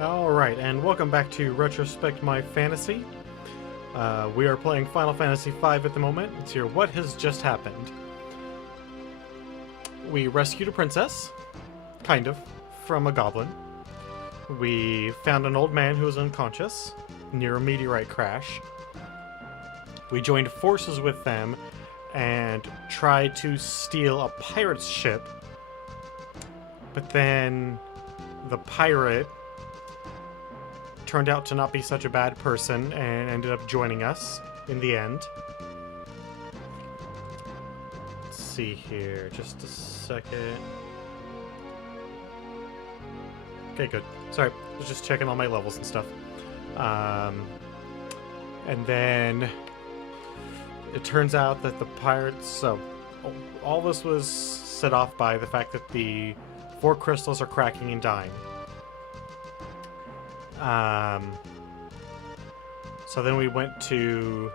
Alright, and welcome back to Retrospect My Fantasy. We are playing Final Fantasy V at the moment. It's here. What has just happened? We rescued a princess, kind of, from a goblin. We found an old man who was unconscious near a meteorite crash. We joined forces with them and tried to steal a pirate's ship. But then the pirate turned out to not be such a bad person and ended up joining us in the end. Let's see here, just a second. Okay, good. Sorry, I was just checking all my levels and stuff. And then it turns out that the pirates... So, all this was set off by the fact that the 4 crystals are cracking and dying. So then we went to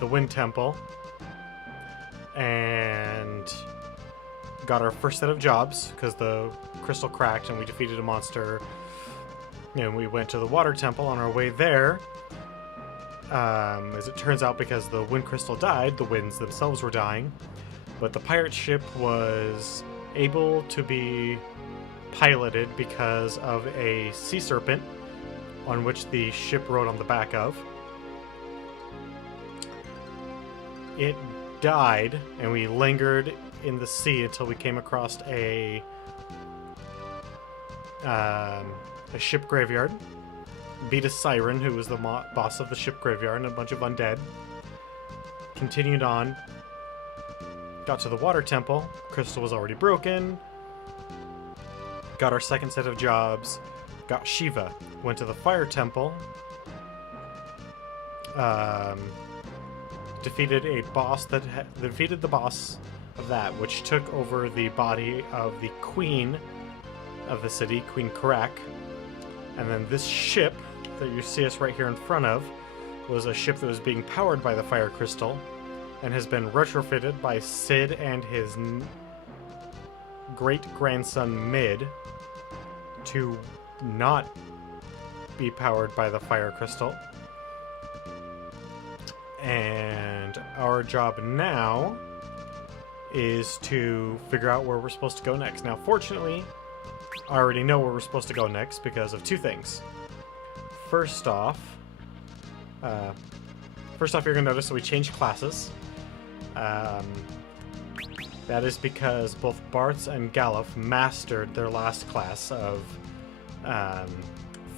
the Wind Temple and got our first set of jobs because the crystal cracked and we defeated a monster. And we went to the Water Temple. On our way there, as it turns out, because the wind crystal died, the winds themselves were dying, but the pirate ship was able to be piloted because of a sea serpent on which the ship rode on the back of. It died, and we lingered in the sea until we came across a ship graveyard. Beat a siren, who was the boss of the ship graveyard, and a bunch of undead. Continued on. Got to the Water Temple. Crystal was already broken. Got our second set of jobs. Got Shiva. Went to the Fire Temple. Defeated a boss that defeated the boss of that, which took over the body of the queen of the city, Queen Karak. And then this ship that you see us right here in front of was a ship that was being powered by the Fire Crystal and has been retrofitted by Sid and his great-grandson Mid to not be powered by the Fire Crystal. And our job now is to figure out where we're supposed to go next. Now, fortunately, I already know where we're supposed to go next because of 2 things. First off, you're going to notice that we changed classes. That is because both Bartz and Galuf mastered their last class of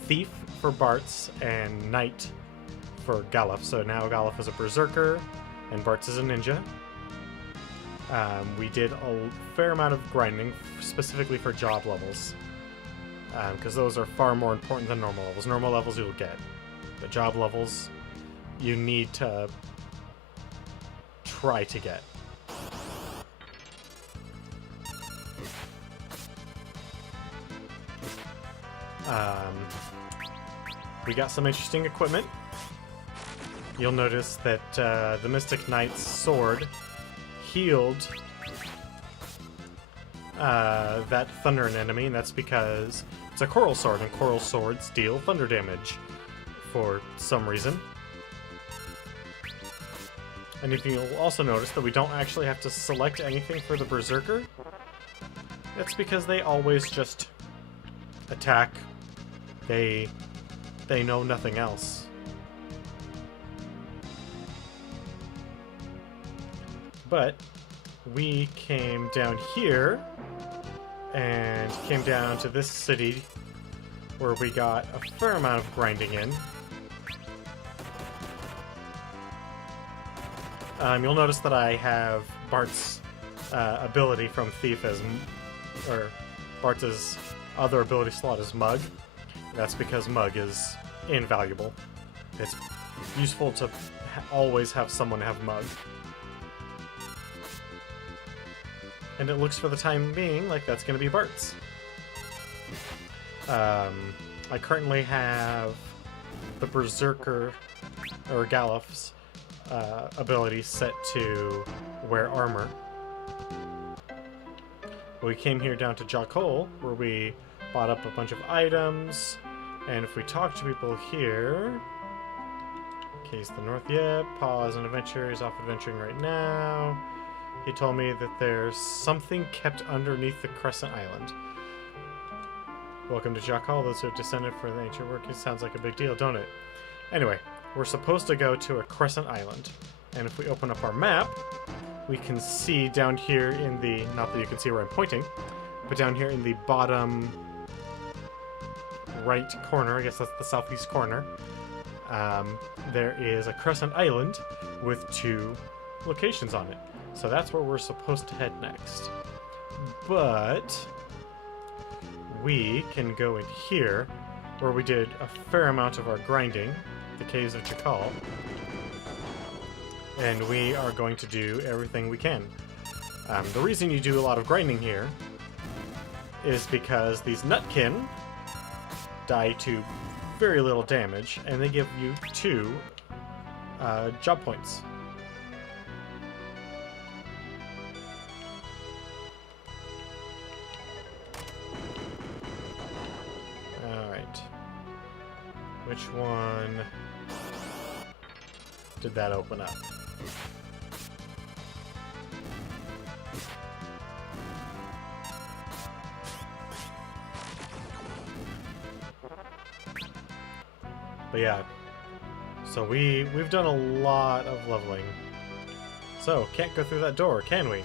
Thief for Bartz and Knight for Galuf. So now Galuf is a Berserker and Bartz is a Ninja. We did a fair amount of grinding, specifically for job levels, because those are far more important than normal levels. Normal levels you'll get, but job levels you need to try to get. We got some interesting equipment. You'll notice that the Mystic Knight's sword healed that thunder an enemy, and that's because it's a coral sword, and coral swords deal thunder damage for some reason. And if you'll also notice that we don't actually have to select anything for the Berserker, that's because they always just attack. They know nothing else. But we came down here and came down to this city where we got a fair amount of grinding in. You'll notice that I have Bart's ability from Thief or Bart's other ability slot is Mug. That's because Mug is invaluable. It's useful to always have someone have Mug. And it looks for the time being like that's going to be Bart's. I currently have the Berserker, or Galuf's, ability set to wear armor. We came here down to Jakol, where we Bought up a bunch of items. And if we talk to people here... Case the North yet. Pause and adventure. He's off adventuring right now. He told me that there's something kept underneath the Crescent Island. Welcome to Jock Hall. Those who have descended for the ancient work. It sounds like a big deal, don't it? Anyway, we're supposed to go to a Crescent Island. And if we open up our map, we can see down here in the... Not that you can see where I'm pointing, but down here in the bottom right corner, I guess that's the southeast corner, there is a Crescent Island with 2 locations on it. So that's where we're supposed to head next. But we can go in here, where we did a fair amount of our grinding, the Caves of Chakal, and we are going to do everything we can. The reason you do a lot of grinding here is because these Nutkin die to very little damage, and they give you 2 job points. Alright. Which one did that open up? But yeah, so we've done a lot of leveling. So, can't go through that door, can we?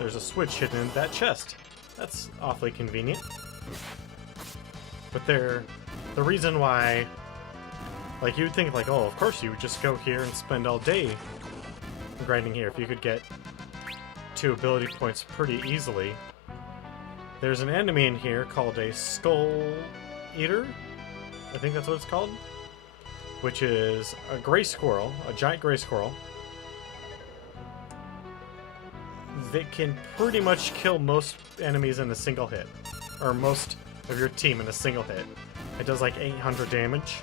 There's a switch hidden in that chest. That's awfully convenient. But the reason why, like, you'd think, like, oh, of course you would just go here and spend all day grinding here if you could get 2 ability points pretty easily. There's an enemy in here called a Skull Eater. I think that's what it's called, which is a gray squirrel, a giant gray squirrel that can pretty much kill most enemies in a single hit, or most of your team in a single hit. It does like 800 damage.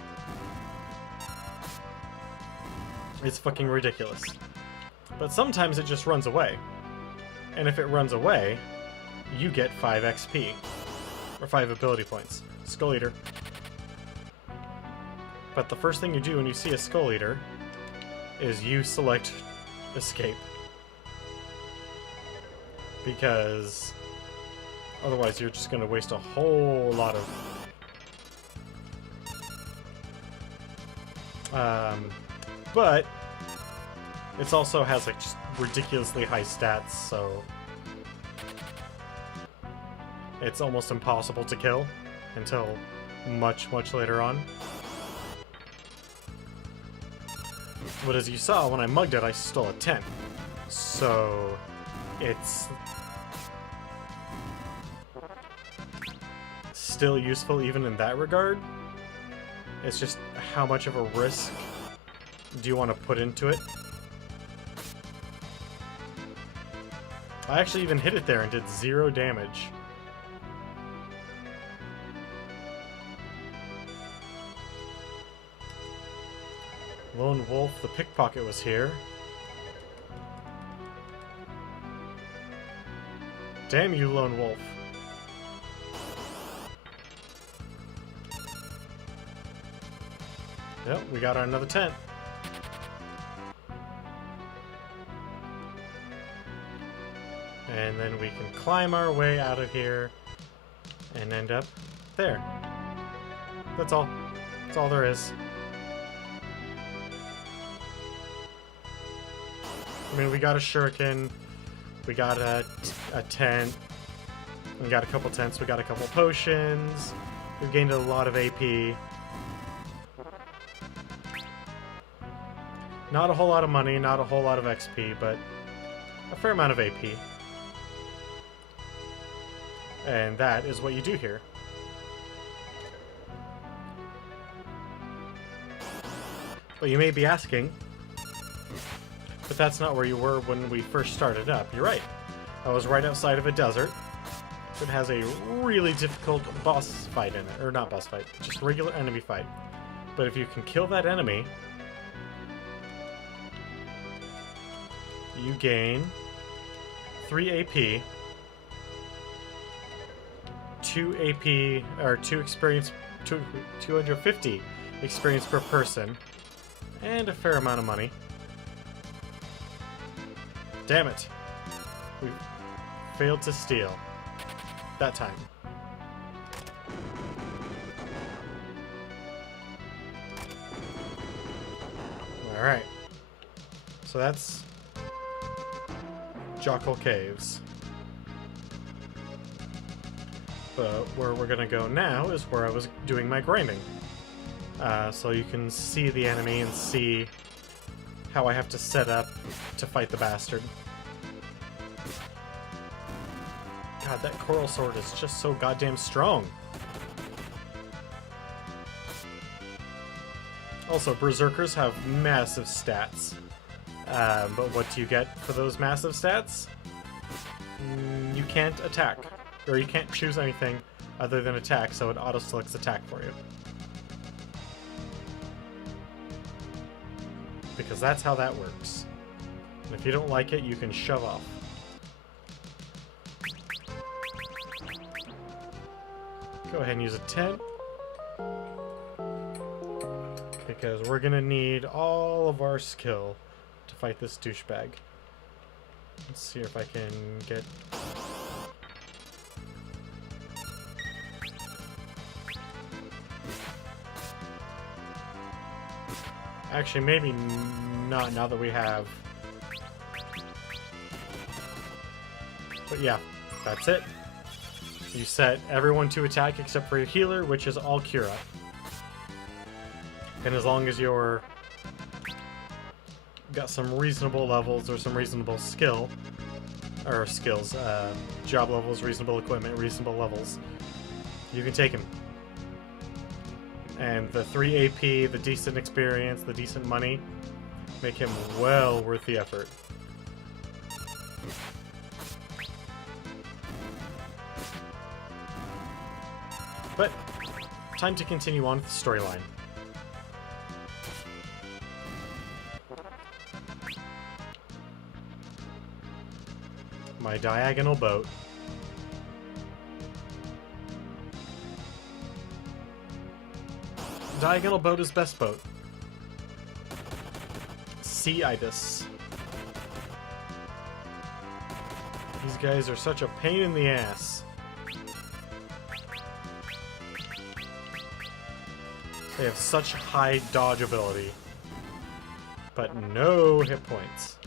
It's fucking ridiculous. But sometimes it just runs away, and if it runs away, you get 5 XP, or 5 ability points. Skull Eater. But the first thing you do when you see a Skull Eater is you select Escape. Because otherwise you're just going to waste a whole lot of... but it also has like just ridiculously high stats, so it's almost impossible to kill until much, much later on. But as you saw, when I mugged it, I stole a 10. So it's still useful even in that regard. It's just how much of a risk do you want to put into it? I actually even hit it there and did 0 damage. Lone Wolf, the pickpocket, was here. Damn you, Lone Wolf. Yep, we got another tent. And then we can climb our way out of here and end up there. That's all. That's all there is. I mean, we got a shuriken, we got a tent, we got a couple tents, we got a couple potions, we've gained a lot of AP. Not a whole lot of money, not a whole lot of XP, but a fair amount of AP. And that is what you do here. But you may be asking, but that's not where you were when we first started up. You're right. I was right outside of a desert that has a really difficult boss fight in it. Or not boss fight, just regular enemy fight. But if you can kill that enemy, you gain 3 AP 2 AP, or 2 experience, 250 experience per person, and a fair amount of money. Damn it. We failed to steal. That time. Alright. So that's Jockle Caves. But where we're gonna go now is where I was doing my grinding. So you can see the enemy and see how I have to set up to fight the bastard. God, that coral sword is just so goddamn strong. Also, berserkers have massive stats. But what do you get for those massive stats? You can't attack. Or you can't choose anything other than attack, so it auto-selects attack for you. Because that's how that works. And if you don't like it, you can shove off. Go ahead and use a tent. Because we're gonna need all of our skill to fight this douchebag. Let's see if I can get... Actually, maybe not now that we have... But yeah, that's it. You set everyone to attack except for your healer, which is all cure up. And as long as you're got some reasonable levels or some reasonable skill, or skills, job levels, reasonable equipment, reasonable levels, you can take him. And the 3 AP, the decent experience, the decent money, make him well worth the effort. But, time to continue on with the storyline. My diagonal boat. Diagonal boat is best boat. Sea Ibis. These guys are such a pain in the ass. They have such high dodge ability, but no hit points.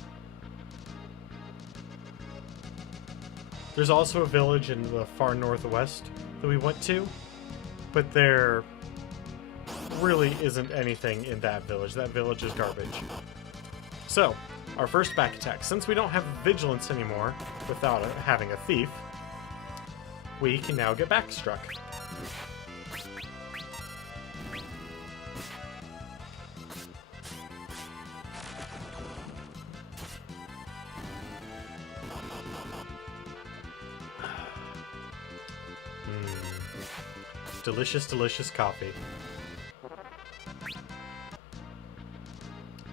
There's also a village in the far northwest that we went to, but there really isn't anything in that village. That village is garbage. So, our first back attack. Since we don't have vigilance anymore without having a thief, we can now get backstruck. Delicious, delicious coffee.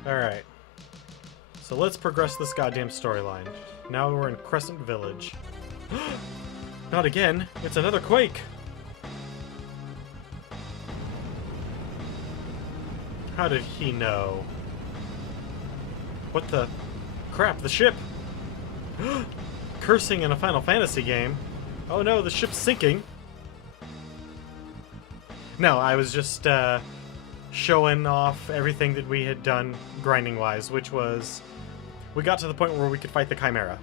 Alright. So let's progress this goddamn storyline. Now we're in Crescent Village. Not again! It's another quake! How did he know? What the... crap, the ship! Cursing in a Final Fantasy game. Oh no, the ship's sinking! No, I was just showing off everything that we had done grinding-wise, which was... we got to the point where we could fight the Chimera.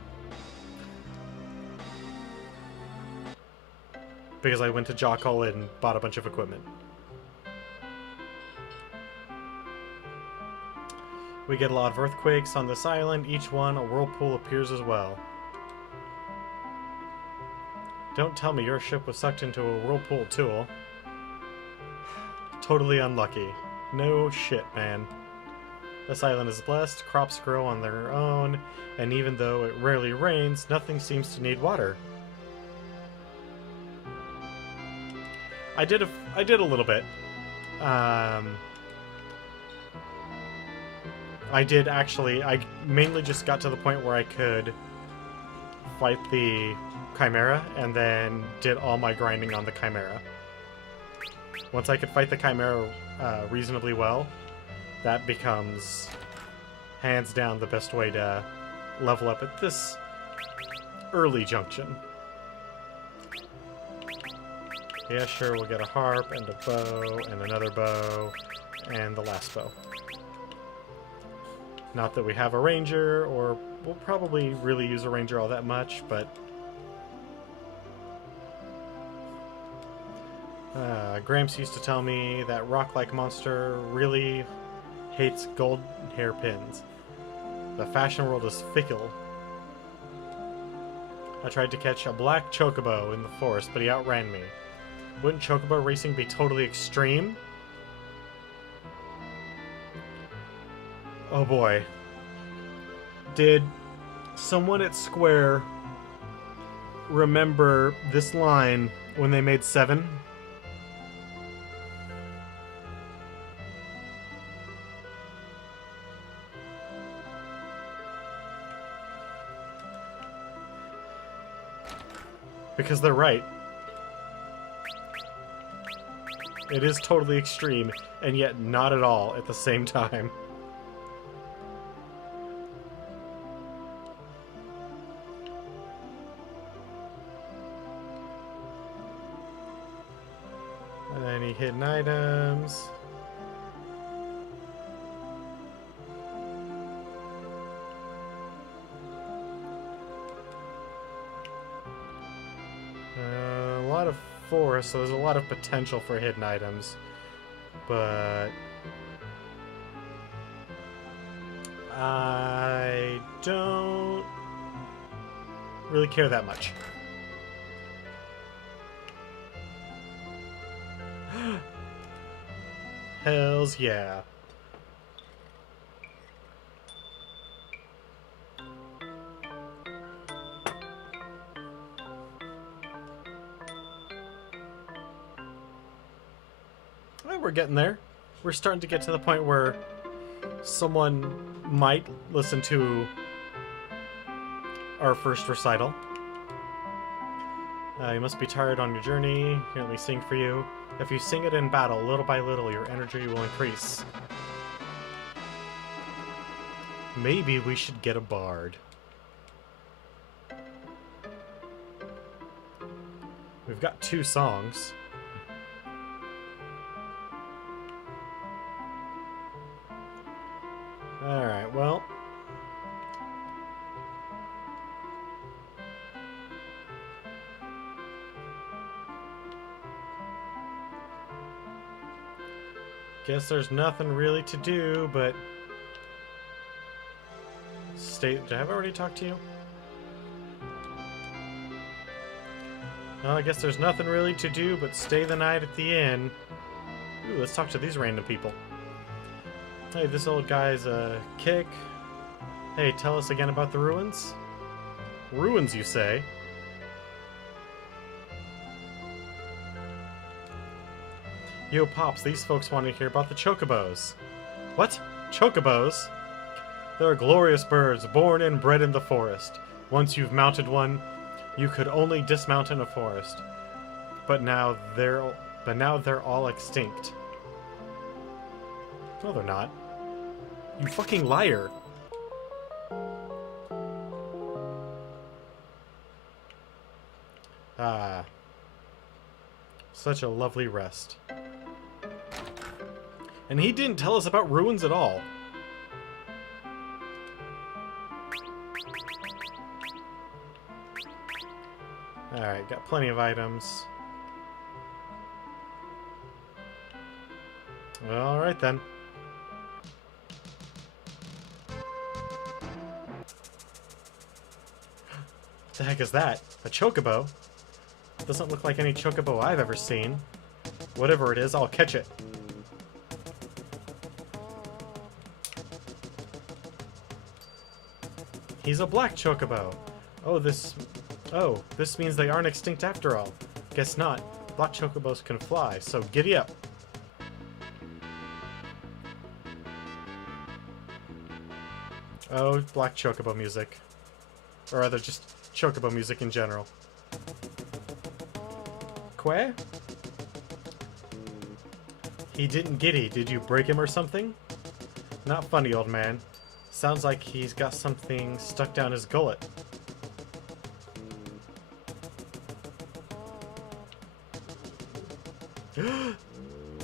Because I went to Jockle and bought a bunch of equipment. We get a lot of earthquakes on this island. Each one, a whirlpool appears as well. Don't tell me your ship was sucked into a whirlpool too. Totally unlucky. No shit, man. This island is blessed, crops grow on their own, and even though it rarely rains, nothing seems to need water. I did a little bit. I mainly just got to the point where I could fight the Chimera, and then did all my grinding on the Chimera. Once I could fight the Chimera reasonably well, that becomes hands down the best way to level up at this early junction. Yeah, sure, we'll get a harp and a bow and another bow and the last bow. Not that we have a ranger, or we'll probably really use a ranger all that much, but Gramps used to tell me that rock-like monster really hates gold hairpins. The fashion world is fickle. I tried to catch a black chocobo in the forest, but he outran me. Wouldn't chocobo racing be totally extreme? Oh boy. Did someone at Square remember this line when they made 7? Because they're right. It is totally extreme, and yet not at all at the same time. Any hidden items? A lot of forest, so there's a lot of potential for hidden items, but I don't really care that much. Hells yeah. Well, we're getting there. We're starting to get to the point where someone might listen to our first recital. You must be tired on your journey. Here, let me sing for you. If you sing it in battle, little by little, your energy will increase. Maybe we should get a bard. We've got 2 songs. Alright, well... guess there's nothing really to do, but... Did I have already talked to you? Well, I guess there's nothing really to do but stay the night at the inn. Ooh, let's talk to these random people. Hey, this old guy's a kick. Hey, tell us again about the ruins? Ruins, you say? Yo, Pops, these folks want to hear about the chocobos. What? Chocobos? They're glorious birds, born and bred in the forest. Once you've mounted one, you could only dismount in a forest. But now they're all extinct. No, they're not. You fucking liar. Ah. Such a lovely rest. And he didn't tell us about ruins at all. Alright, got plenty of items. Alright then. What the heck is that? A chocobo? Doesn't look like any chocobo I've ever seen. Whatever it is, I'll catch it. He's a black chocobo. Oh, this means they aren't extinct after all. Guess not. Black chocobos can fly, so giddy up. Oh, black chocobo music. Or rather, just chocobo music in general. Quay? He didn't giddy. Did you break him or something? Not funny, old man. Sounds like he's got something stuck down his gullet.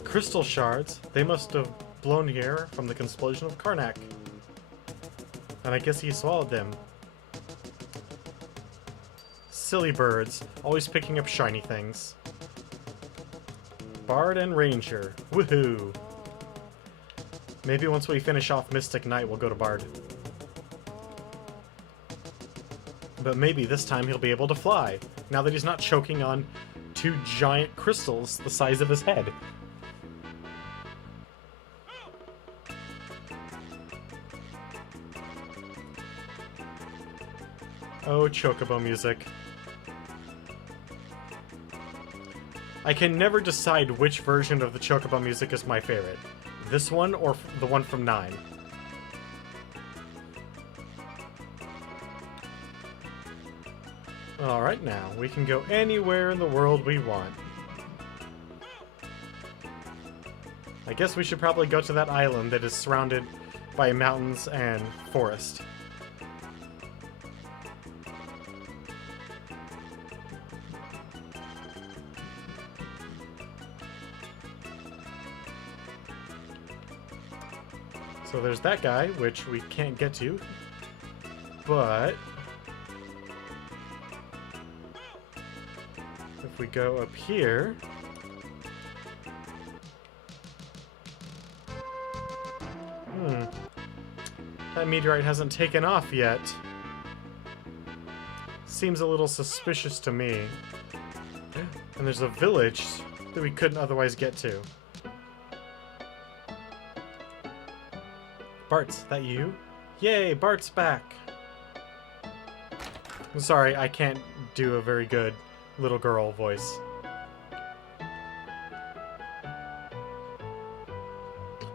Crystal shards. They must have blown here from the explosion of Karnak. And I guess he swallowed them. Silly birds, always picking up shiny things. Bard and Ranger. Woohoo! Maybe once we finish off Mystic Knight, we'll go to Bard. But maybe this time he'll be able to fly, now that he's not choking on 2 giant crystals the size of his head. Oh, chocobo music. I can never decide which version of the chocobo music is my favorite. This one or the one from 9. Alright, now, we can go anywhere in the world we want. I guess we should probably go to that island that is surrounded by mountains and forest. So there's that guy, which we can't get to, but if we go up here, that meteorite hasn't taken off yet. Seems a little suspicious to me. And there's a village that we couldn't otherwise get to. Bart's, that you? Yay, Bart's back! I'm sorry, I can't do a very good little girl voice.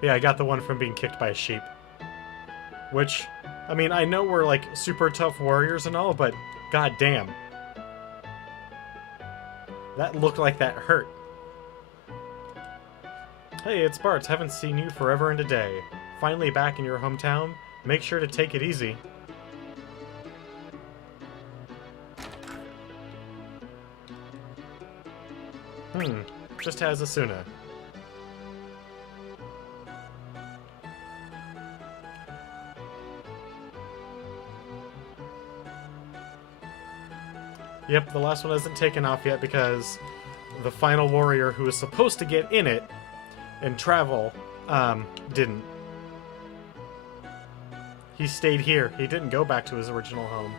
Yeah, I got the one from being kicked by a sheep. Which, I mean, I know we're like super tough warriors and all, but goddamn. That looked like that hurt. Hey, it's Bart. Haven't seen you forever and a day. Finally back in your hometown. Make sure to take it easy. Just has Asuna. Yep, the last one hasn't taken off yet because the final warrior who was supposed to get in it and travel, didn't. He stayed here. He didn't go back to his original home.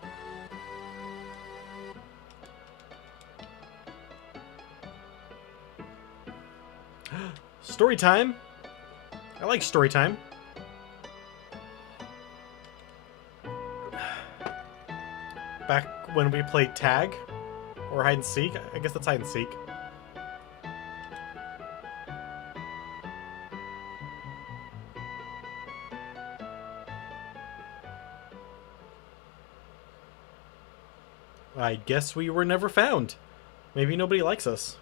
Story time! I like story time. Back when we played tag or hide and seek. I guess that's hide and seek. I guess we were never found. Maybe nobody likes us.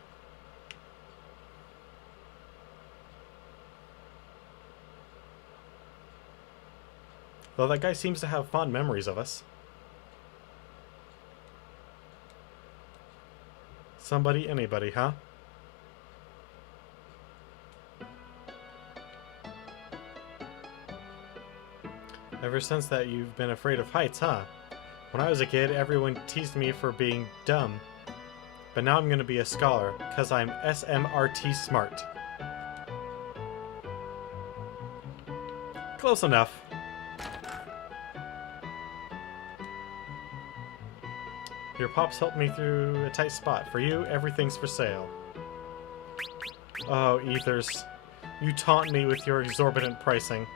Though that guy seems to have fond memories of us. Somebody, anybody, huh? Ever since that, you've been afraid of heights, huh? When I was a kid, everyone teased me for being dumb. But now I'm gonna be a scholar, cause I'm SMRT smart. Close enough. Your pops helped me through a tight spot. For you, everything's for sale. Oh, Ethers. You taunt me with your exorbitant pricing.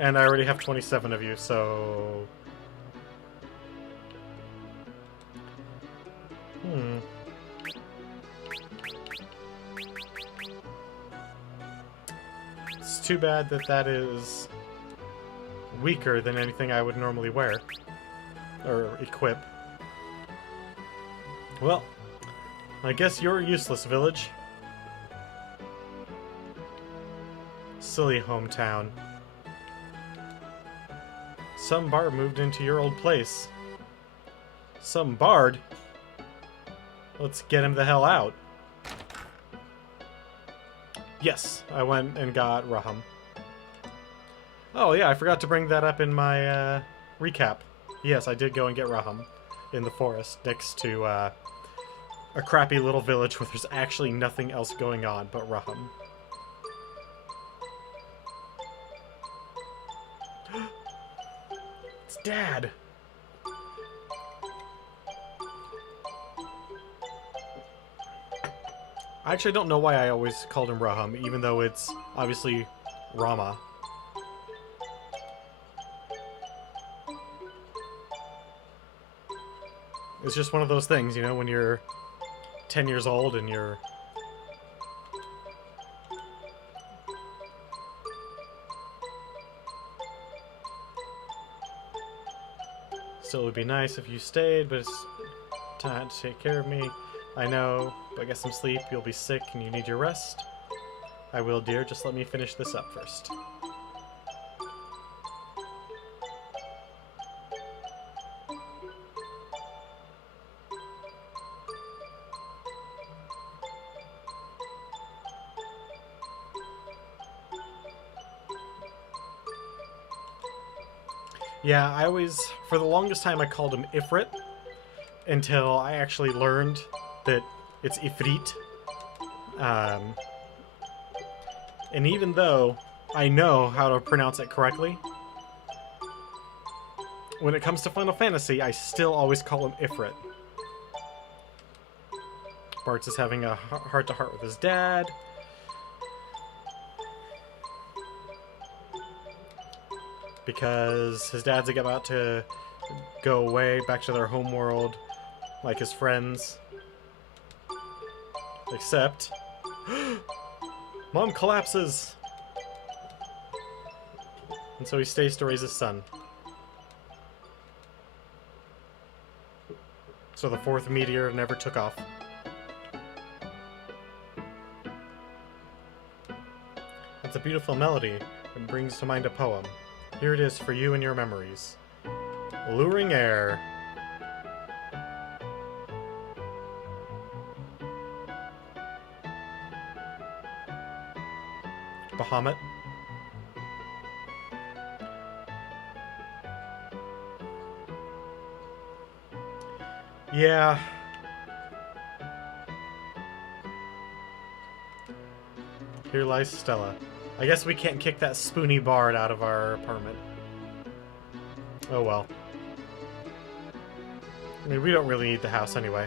And I already have 27 of you, so... It's too bad that that is weaker than anything I would normally wear. or equip. Well, I guess you're useless, village. Silly hometown. Some bard moved into your old place. Some bard? Let's get him the hell out. Yes, I went and got Raham. Oh yeah, I forgot to bring that up in my recap. Yes, I did go and get Raham in the forest next to a crappy little village where there's actually nothing else going on but Raham. It's Dad! I actually don't know why I always called him Raham, even though it's obviously Rama. It's just one of those things, you know, when you're 10 years old and you're... Still, it would be nice if you stayed, but it's time to take care of me. I know, but get some sleep, you'll be sick and you need your rest. I will, dear, just let me finish this up first. Yeah, I always, for the longest time, I called him Ifrit, until I actually learned that it's Ifrit. And even though I know how to pronounce it correctly, when it comes to Final Fantasy, I still always call him Ifrit. Bartz is having a heart-to-heart with his dad. Because his dad's about to go away back to their home world, like his friends. Except... Mom collapses! And so he stays to raise his son. So the fourth meteor never took off. It's a beautiful melody. It brings to mind a poem. Here it is for you and your memories. Alluring air. Bahamut. Yeah. Here lies Stella. I guess we can't kick that spoony bard out of our apartment. Oh well. I mean, we don't really need the house anyway.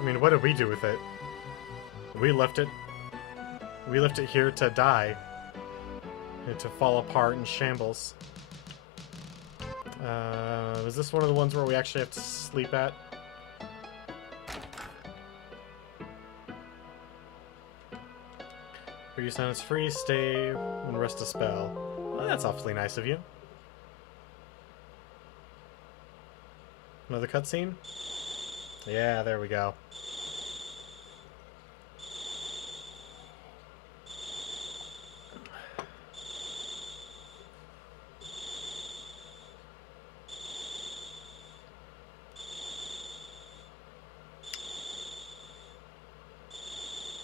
I mean, what did we do with it? We left it here to die. And to fall apart in shambles. Is this one of the ones where we actually have to sleep at? For your son is free, stay and rest a spell. Well, that's awfully nice of you. Another cutscene? Yeah, there we go.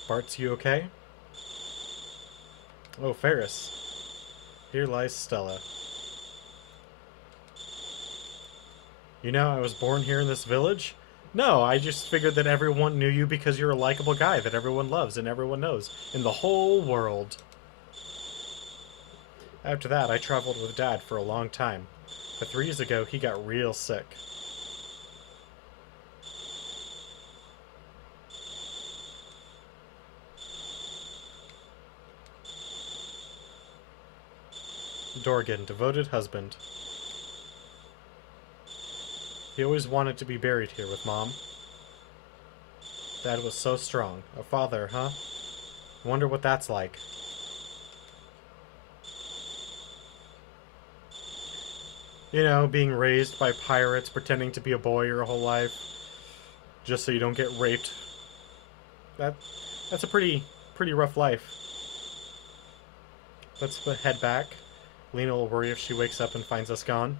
Bartz, you okay? Oh, Ferris. Here lies Stella. You know, I was born here in this village? No, I just figured that everyone knew you because you're a likable guy that everyone loves and everyone knows in the whole world. After that, I traveled with Dad for a long time. But 3 years ago, he got real sick. Dorgan, devoted husband. He always wanted to be buried here with Mom. Dad was so strong. A father, huh? Wonder what that's like. You know, being raised by pirates, pretending to be a boy your whole life, just so you don't get raped. That's a pretty rough life. Let's head back. Lena will worry if she wakes up and finds us gone.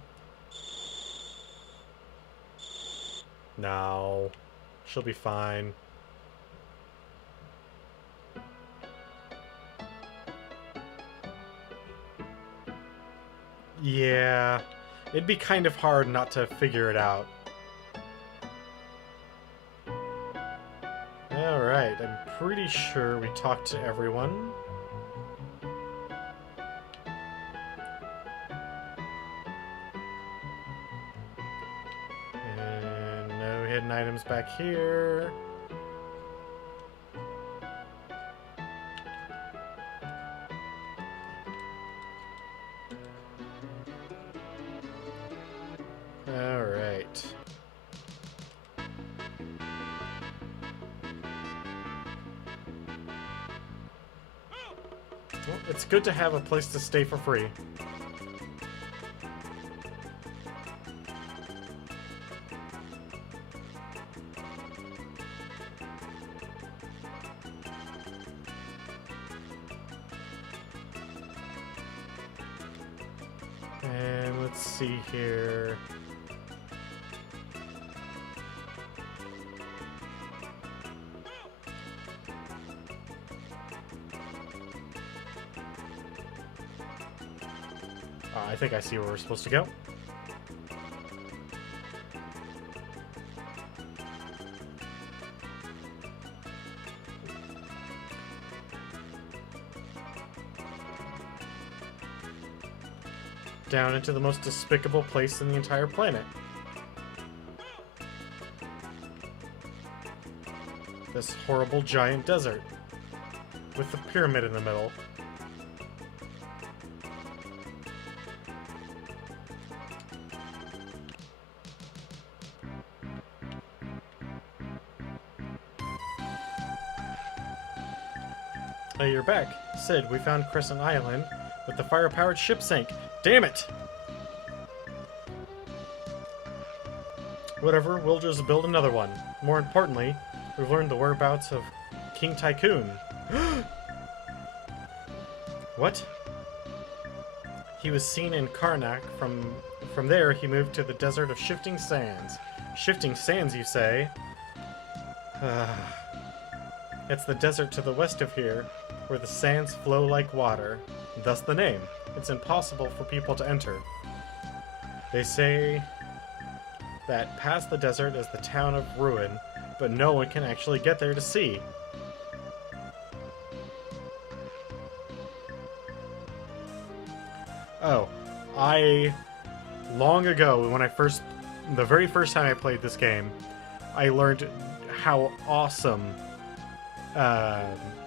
No. She'll be fine. Yeah. It'd be kind of hard not to figure it out. Alright, I'm pretty sure we talked to everyone. And no hidden items back here. Alright. Well, it's good to have a place to stay for free. And let's see here. I think I see where we're supposed to go. Down into the most despicable place in the entire planet. This horrible giant desert with the pyramid in the middle. Oh, you're back. Sid, we found Crescent Island, but the fire-powered ship sank. Damn it! Whatever, we'll just build another one. More importantly, we've learned the whereabouts of King Tycoon. What? He was seen in Karnak. From there, he moved to the desert of Shifting Sands. Shifting Sands, you say? It's the desert to the west of here, where the sands flow like water. Thus the name. It's impossible for people to enter. They say that past the desert is the town of Ruin, but no one can actually get there to see. Oh, long ago, when the very first time I played this game, I learned how awesome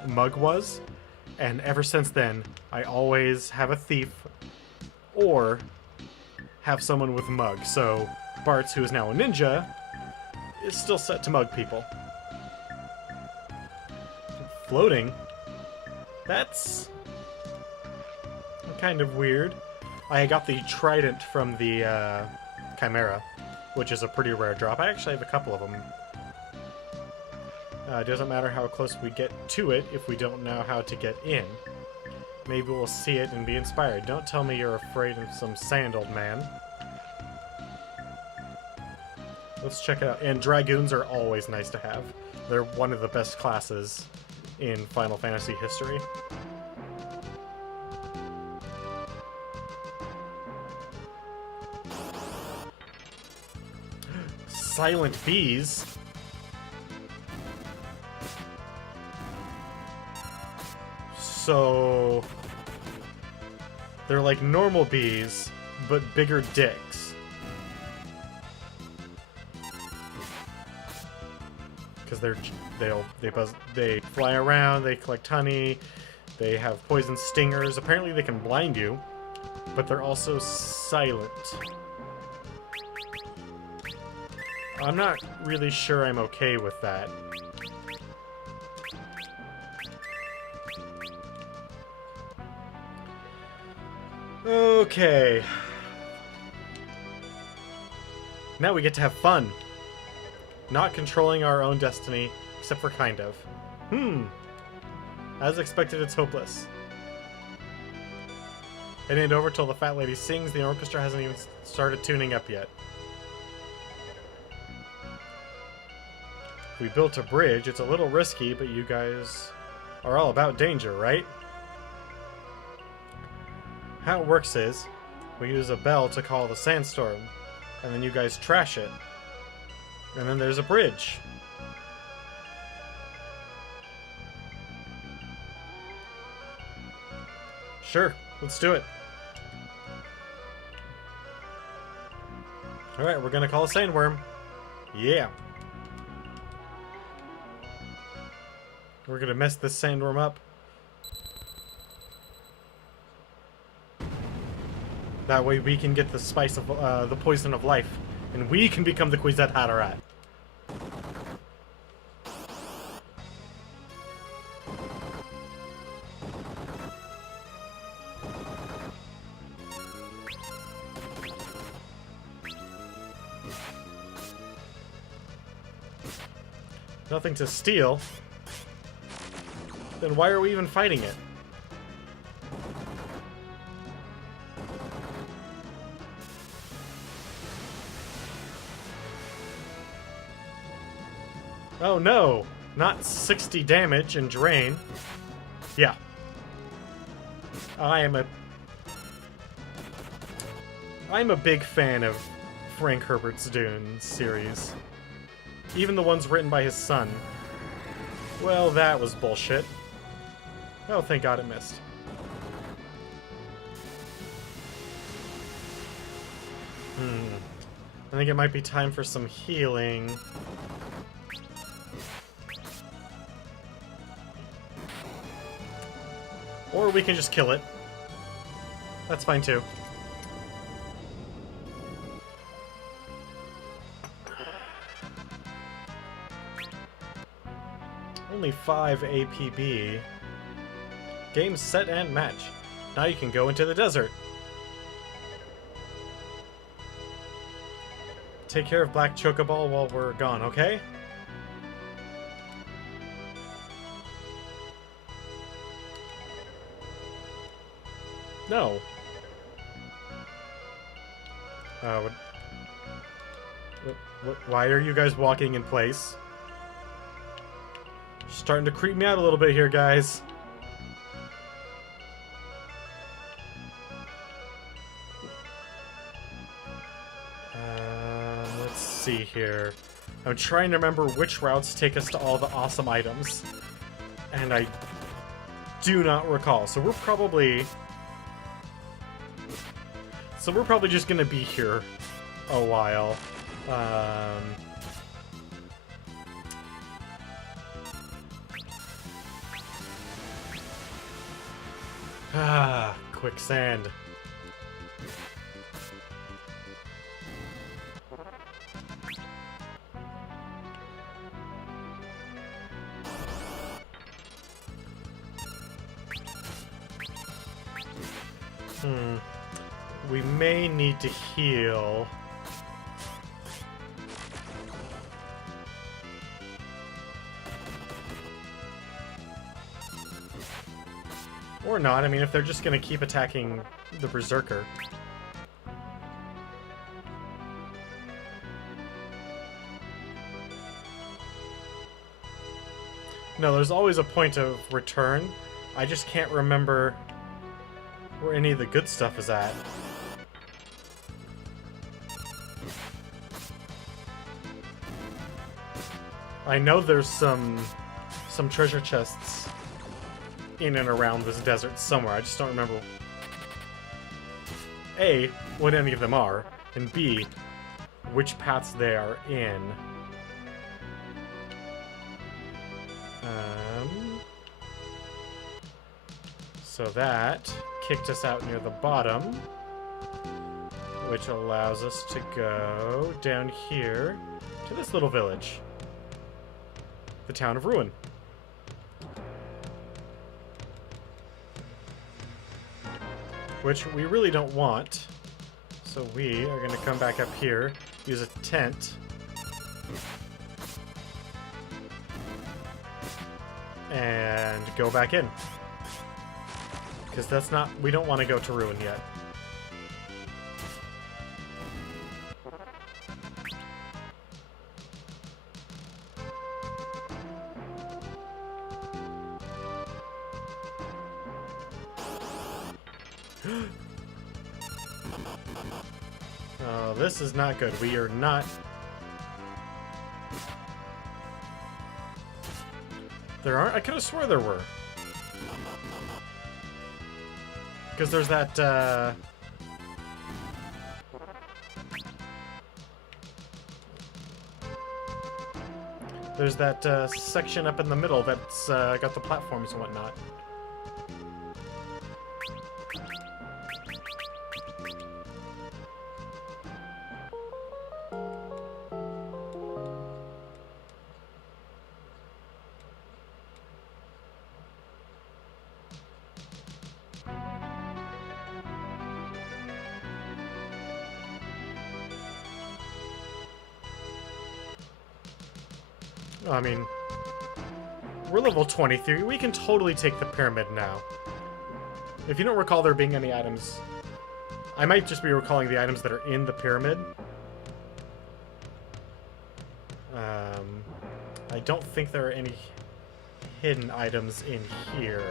Mug was, and ever since then, I always have a thief or have someone with Mug. So Bartz, who is now a ninja, is still set to mug people. Floating? That's kind of weird. I got the trident from the Chimera, which is a pretty rare drop. I actually have a couple of them. It doesn't matter how close we get to it if we don't know how to get in. Maybe we'll see it and be inspired. Don't tell me you're afraid of some sand, old man. Let's check it out. And dragoons are always nice to have. They're one of the best classes in Final Fantasy history. Silent bees? So they're like normal bees, but bigger dicks. Because they fly around, they collect honey, they have poison stingers. Apparently they can blind you, but they're also silent. I'm not really sure I'm okay with that. Okay. Now we get to have fun. Not controlling our own destiny, except for kind of. As expected, it's hopeless. It ain't over till the fat lady sings. The orchestra hasn't even started tuning up yet. We built a bridge. It's a little risky, but you guys are all about danger, right? How it works is, we use a bell to call the sandstorm, and then you guys trash it. And then there's a bridge. Sure, let's do it. Alright, we're gonna call a sandworm. Yeah. We're gonna mess this sandworm up. That way we can get the spice of, the poison of life. And we can become the Kwisatz Haderach. Nothing to steal. Then why are we even fighting it? Oh no! Not 60 damage and drain. Yeah. I'm a big fan of Frank Herbert's Dune series. Even the ones written by his son. Well, that was bullshit. Oh, thank God it missed. I think it might be time for some healing. Or we can just kill it. That's fine too. Only 5 APB. Game set and match. Now you can go into the desert. Take care of Black Chocoball while we're gone, okay? No. Why are you guys walking in place? Starting to creep me out a little bit here, guys. Let's see here. I'm trying to remember which routes take us to all the awesome items. And I do not recall. So we're probably just gonna be here a while. Quicksand. We may need to heal. Or not, I mean, if they're just gonna keep attacking the Berserker. No, there's always a point of return. I just can't remember where any of the good stuff is at. I know there's some treasure chests in and around this desert somewhere. I just don't remember A, what any of them are, and B, which paths they are in. So that kicked us out near the bottom, which allows us to go down here to this little village. The town of Ruin. which we really don't want. So we are going to come back up here, use a tent, and go back in. Because that's not... we don't want to go to Ruin yet. Oh, this is not good. We are not... There aren't? I could have swore there were. Because there's that, there's that, section up in the middle that's, got the platforms and whatnot. I mean, we're level 23. We can totally take the pyramid now. If you don't recall there being any items, I might just be recalling the items that are in the pyramid. I don't think there are any hidden items in here.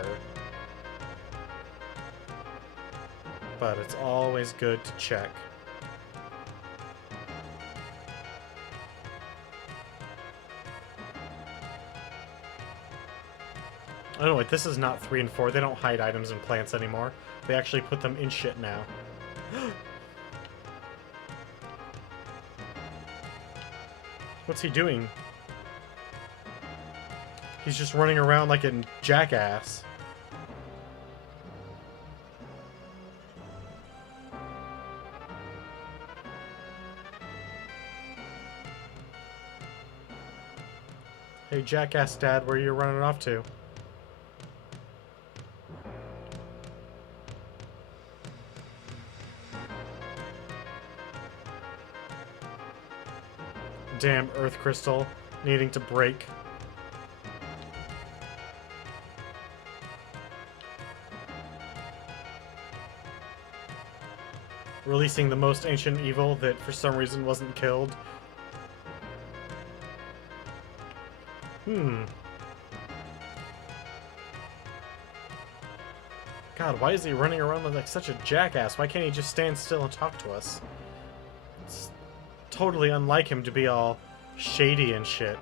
But it's always good to check. Oh wait, this is not 3 and 4. They don't hide items in plants anymore. They actually put them in shit now. What's he doing? He's just running around like a jackass. Hey jackass dad, where are you running off to? Damn earth crystal needing to break. Releasing the most ancient evil that for some reason wasn't killed. God, why is he running around like such a jackass? Why can't he just stand still and talk to us? It's totally unlike him to be all shady and shit.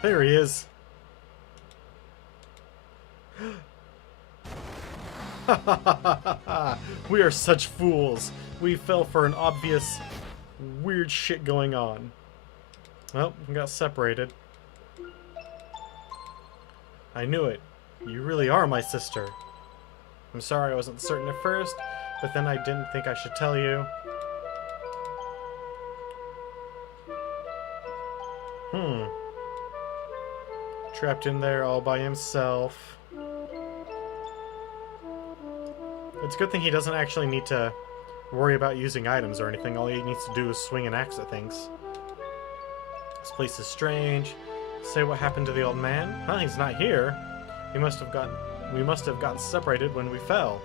There he is. We are such fools. We fell for an obvious weird shit going on. Well, we got separated. I knew it. You really are my sister. I'm sorry I wasn't certain at first, but then I didn't think I should tell you. Trapped in there all by himself. It's a good thing he doesn't actually need to worry about using items or anything. All he needs to do is swing an axe at things. This place is strange. Say what happened to the old man? Well, he's not here. We must have gotten separated when we fell.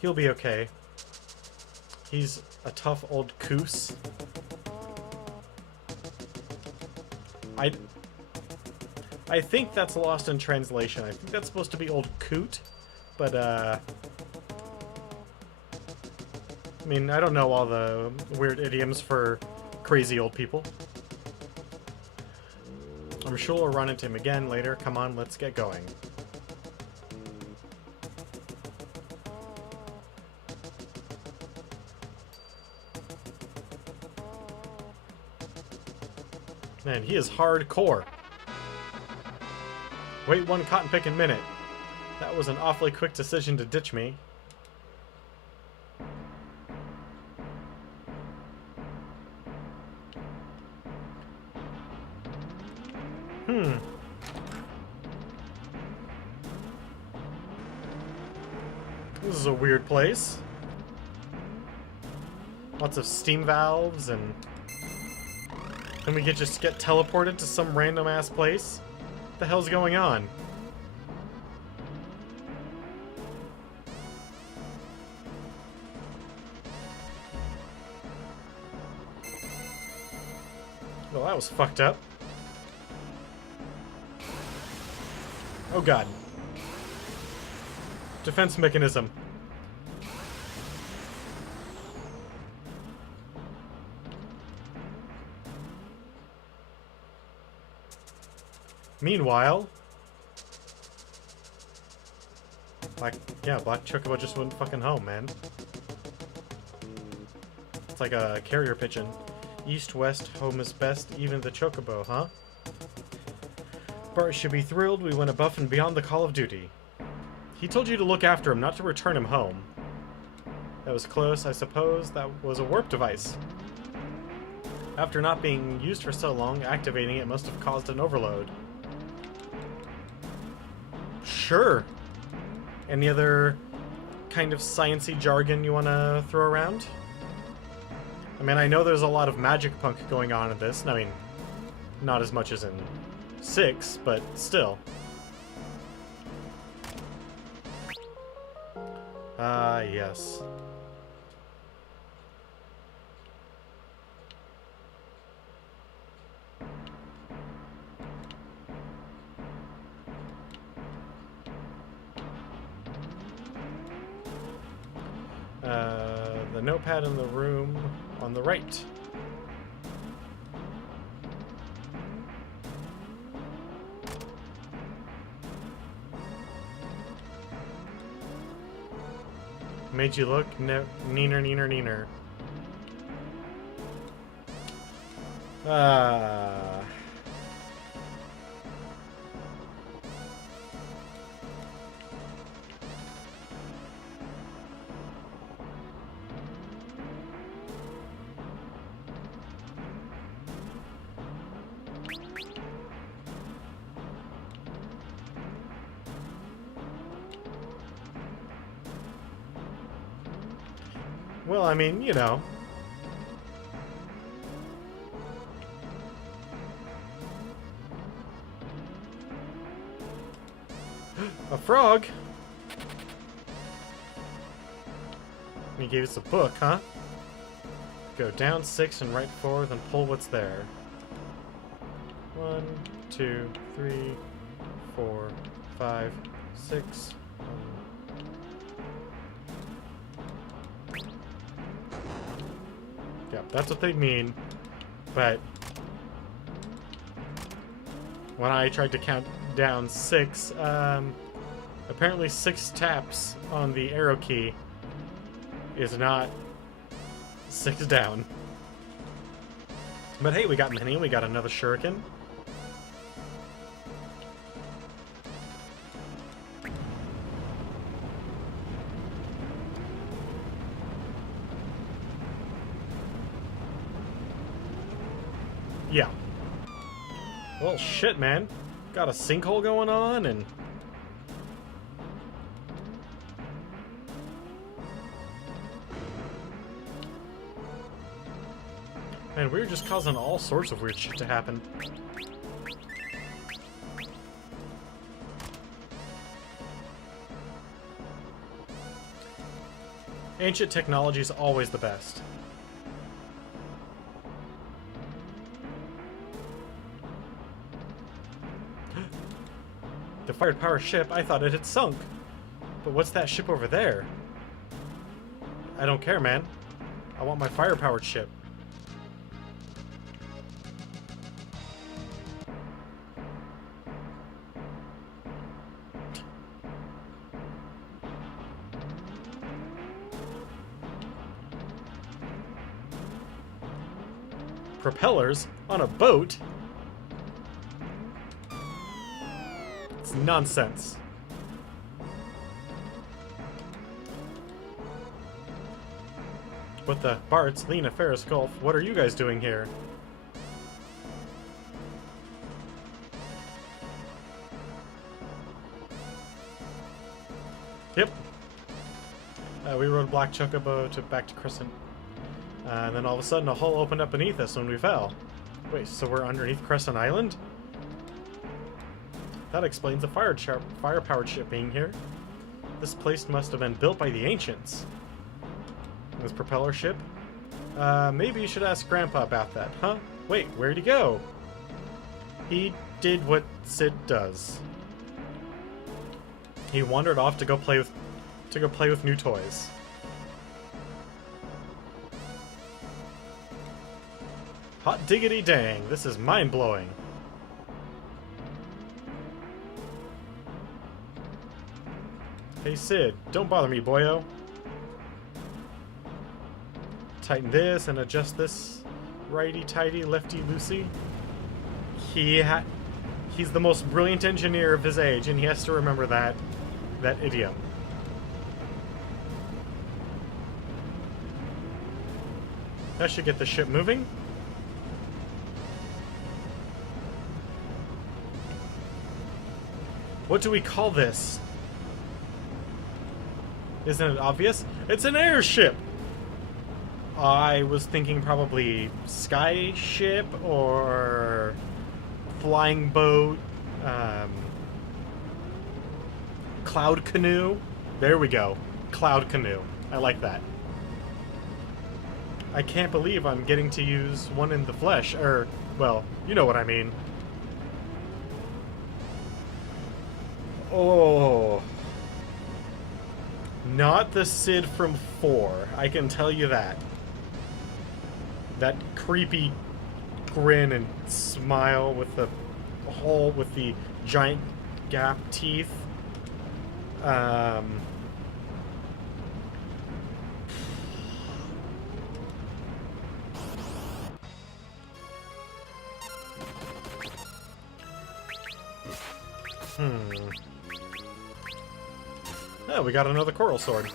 He'll be okay. He's a tough old coos. I think that's lost in translation. I think that's supposed to be old coot, but I mean, I don't know all the weird idioms for crazy old people. I'm sure we'll run into him again later. Come on, let's get going. Man, he is hardcore. Wait 1 cotton picking minute. That was an awfully quick decision to ditch me. This is a weird place. Lots of steam valves, and then we could just get teleported to some random ass place. What the hell's going on? Well, that was fucked up. Oh god. Defense mechanism. Meanwhile, Black Chocobo just went fucking home, man. It's like a carrier pigeon. East, west, home is best, even the Chocobo, huh? Bart should be thrilled we went above and beyond the call of duty. He told you to look after him, not to return him home. That was close, I suppose. That was a warp device. After not being used for so long, activating it must have caused an overload. Sure. Any other kind of sciencey jargon you want to throw around? I mean, I know there's a lot of magic punk going on in this. I mean, not as much as in 6, but still. Ah, yes. The notepad in the room on the right. Made you look neener. Well, I mean, you know. A frog? He gave us a book, huh? Go down 6 and right 4, then pull what's there. 1, 2, 3, 4, 5, 6. Yeah, that's what they mean, but when I tried to count down 6, apparently 6 taps on the arrow key is not 6 down. But hey, we got many, we got another shuriken. Yeah. Well, shit, man. Got a sinkhole going on, and... Man, we were just causing all sorts of weird shit to happen. Ancient technology is always the best. The fired power ship, I thought it had sunk. But what's that ship over there? I don't care, man. I want my fire-powered ship. Propellers on a boat? nonsense. What the? Bart's, Lena, Ferris, Golf, what are you guys doing here? Yep. We rode Black Chocobo back to Crescent. And then all of a sudden a hole opened up beneath us when we fell. Wait, so we're underneath Crescent Island? That explains the fire-powered ship being here. This place must have been built by the ancients. This propeller ship? Maybe you should ask Grandpa about that, huh? Wait, where'd he go? He did what Sid does. He wandered off to go play with new toys. Hot diggity dang, this is mind-blowing. Hey Sid, don't bother me, boyo. Tighten this and adjust this. Righty-tighty, lefty-loosey. He's the most brilliant engineer of his age, and he has to remember that idiom. That should get the ship moving. What do we call this? Isn't it obvious? It's an airship! I was thinking probably sky ship or flying boat, cloud canoe. There we go. Cloud canoe. I like that. I can't believe I'm getting to use one in the flesh, or, well, you know what I mean. Oh. Not the Sid from 4, I can tell you that. That creepy grin and smile with the hole with the giant gap teeth. Oh, we got another coral sword.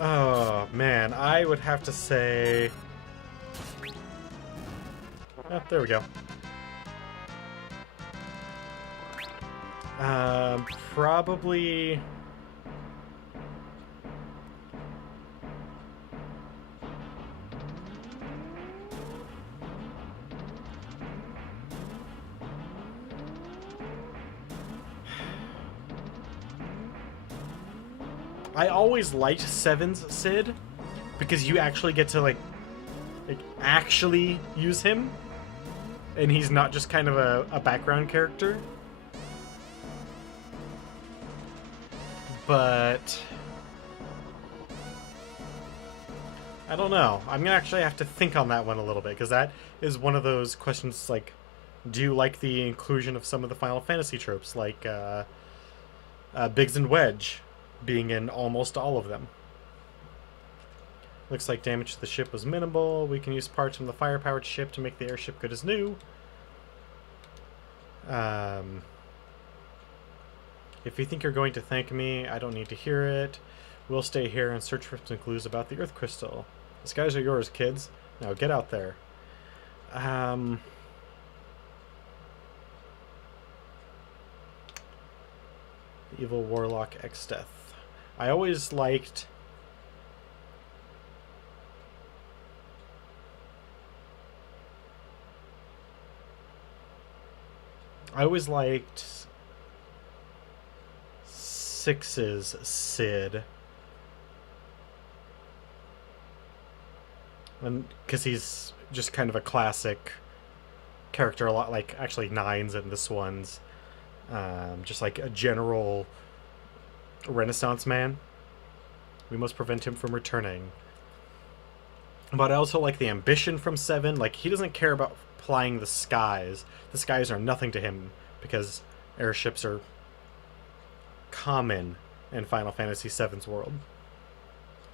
Oh, man, I would have to say... Oh, there we go. Probably... I always liked 7's Sid, because you actually get to, like actually use him, and he's not just kind of a background character. But... I don't know. I'm gonna actually have to think on that one a little bit, because that is one of those questions, like, do you like the inclusion of some of the Final Fantasy tropes, like, Biggs and Wedge being in almost all of them. Looks like damage to the ship was minimal. We can use parts from the fire-powered ship to make the airship good as new. If you think you're going to thank me, I don't need to hear it. We'll stay here and search for some clues about the Earth Crystal. The skies are yours, kids. Now get out there. The Evil Warlock Exdeath. I always liked... I always liked 6's Sid. And because he's just kind of a classic character, a lot like actually 9's and this one's just like a general Renaissance man. We must prevent him from returning. But I also like the ambition from 7. Like, he doesn't care about flying the skies. The skies are nothing to him because airships are common in Final Fantasy VII's world.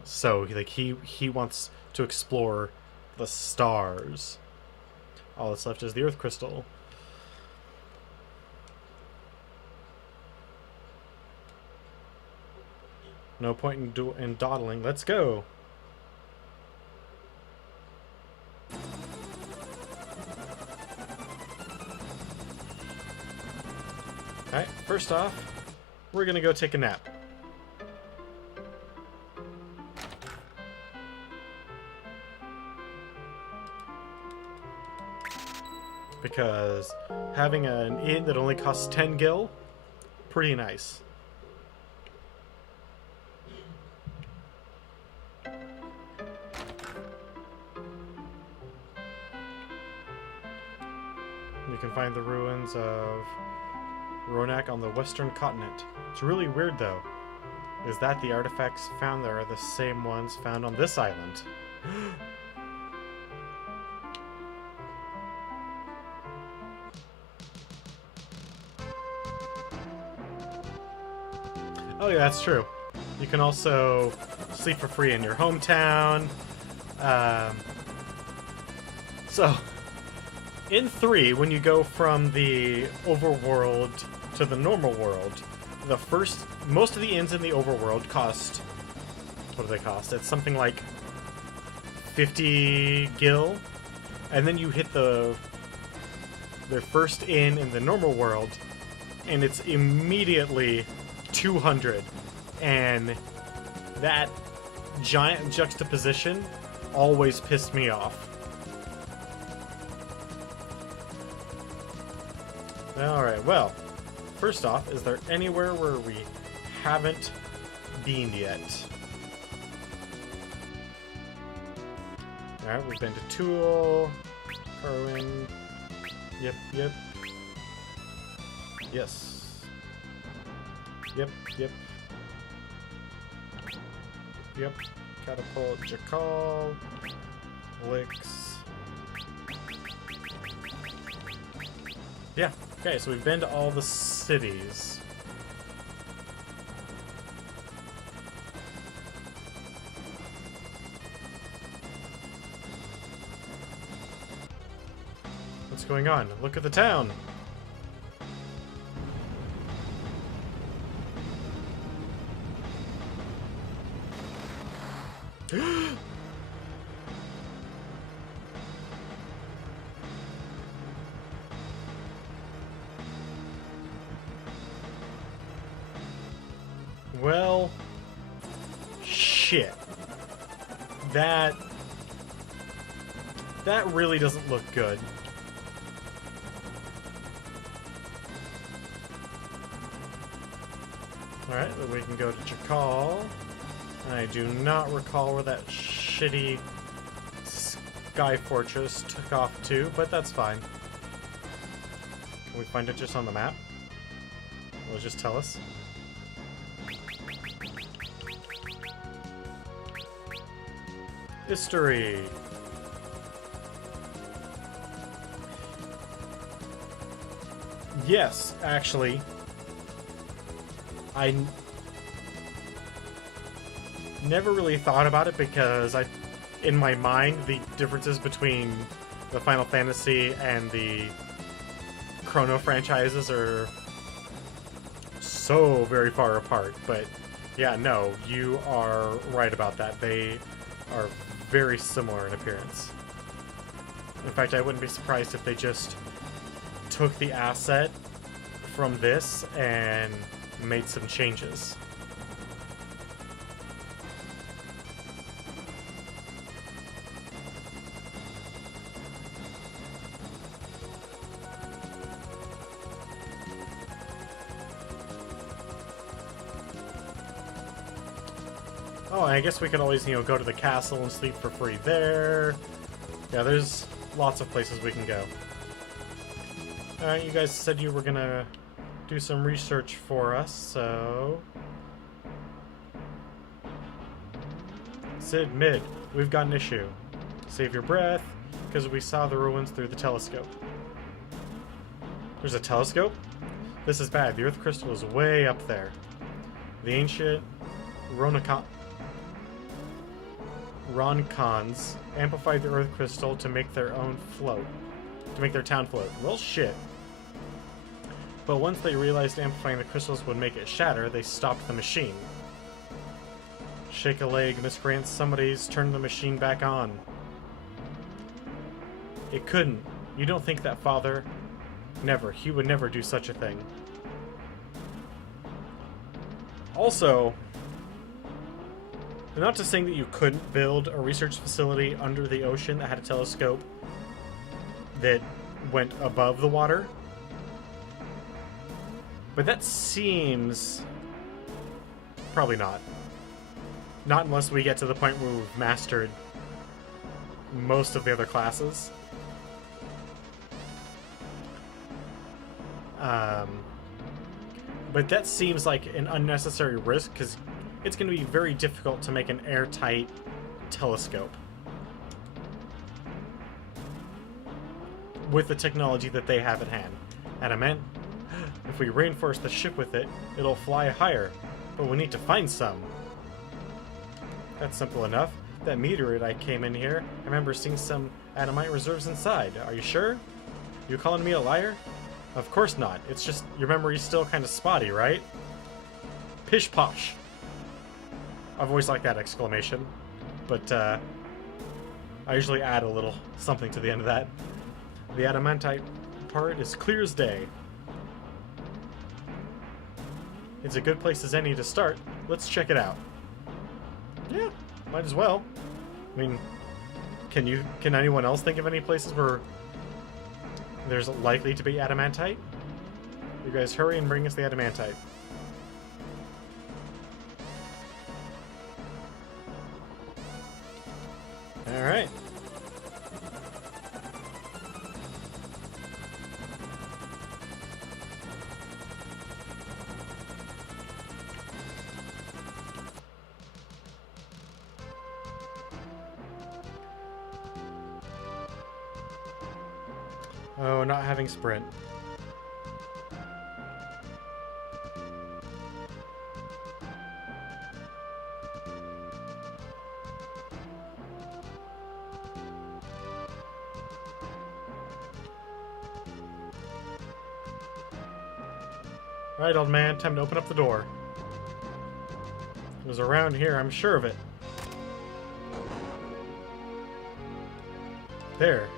So like he wants to explore the stars. All that's left is the Earth crystal. No point in dawdling. Let's go. Alright, first off, we're gonna go take a nap. Because having an inn that only costs 10 gil, pretty nice. You can find the ruins of Ronak on the western continent. It's really weird though, is that the artifacts found there are the same ones found on this island. Oh yeah, that's true. You can also sleep for free in your hometown. So, in 3, when you go from the overworld to the normal world, most of the inns in the overworld cost, what do they cost? It's something like 50 gil, and then you hit their first inn in the normal world, and it's immediately 200, and that giant juxtaposition always pissed me off. Alright, well, first off, is there anywhere where we haven't been yet? Alright, we've been to Tool, Carwin, yep. Yes. Yep. Catapult, Jakal, Licks. Yeah, okay, so we've been to all the cities. What's going on? Look at the town! Well, shit. That really doesn't look good. Alright, then we can go to Jakal. I do not recall where that shitty Sky Fortress took off to, but that's fine. Can we find it just on the map? Will it just tell us? History. Yes, actually. I never really thought about it because in my mind, the differences between the Final Fantasy and the Chrono franchises are so very far apart. But yeah, no, you are right about that. They are very similar in appearance. In fact, I wouldn't be surprised if they just took the asset from this and made some changes. Oh, and I guess we could always, go to the castle and sleep for free there. Yeah, there's lots of places we can go. Alright, you guys said you were gonna do some research for us, so... Sid, mid, we've got an issue. Save your breath, because we saw the ruins through the telescope. There's a telescope? This is bad. The Earth crystal is way up there. The ancient Roncons amplified the Earth Crystal to make their own float. To make their town float. Well, shit. But once they realized amplifying the crystals would make it shatter, they stopped the machine. Shake a leg, miscreants. Somebody's turned the machine back on. It couldn't. You don't think that father... Never. He would never do such a thing. Also, not just saying that you couldn't build a research facility under the ocean that had a telescope that went above the water, but that seems... probably not. Not unless we get to the point where we've mastered most of the other classes. But that seems like an unnecessary risk, because it's going to be very difficult to make an airtight telescope with the technology that they have at hand. Adamant, if we reinforce the ship with it, it'll fly higher, but we need to find some. That's simple enough. That meteorite I came in here, I remember seeing some adamite reserves inside. Are you sure? You calling me a liar? Of course not. It's just your memory's still kind of spotty, right? Pish posh. I've always liked that exclamation, but I usually add a little something to the end of that. The adamantite part is clear as day. It's a good place as any to start. Let's check it out. Yeah, might as well. I mean, can anyone else think of any places where there's likely to be adamantite? You guys hurry and bring us the adamantite. Alright. Oh, not having sprint. Alright, old man, time to open up the door. It was around here, I'm sure of it. There.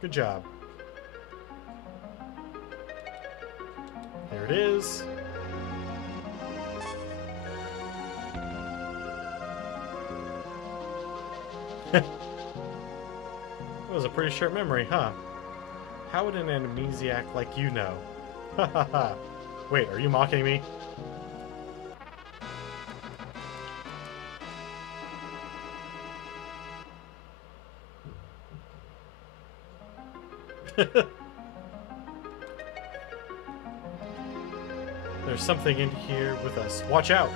Good job. There it is. It was a pretty short memory, huh? How would an amnesiac like you know? Ha ha ha. Wait, are you mocking me? There's something in here with us. Watch out!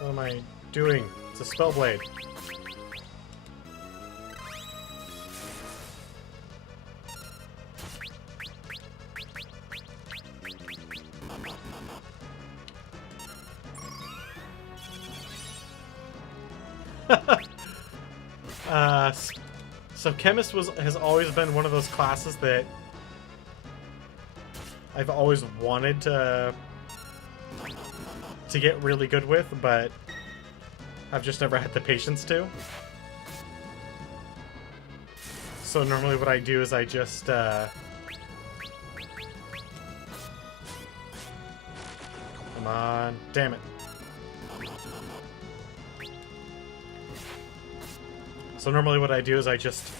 What am I doing? It's a spell blade. So Chemist has always been one of those classes that I've always wanted to get really good with, but I've just never had the patience to. So normally what I do is I just come on, damn it. So normally what I do is I just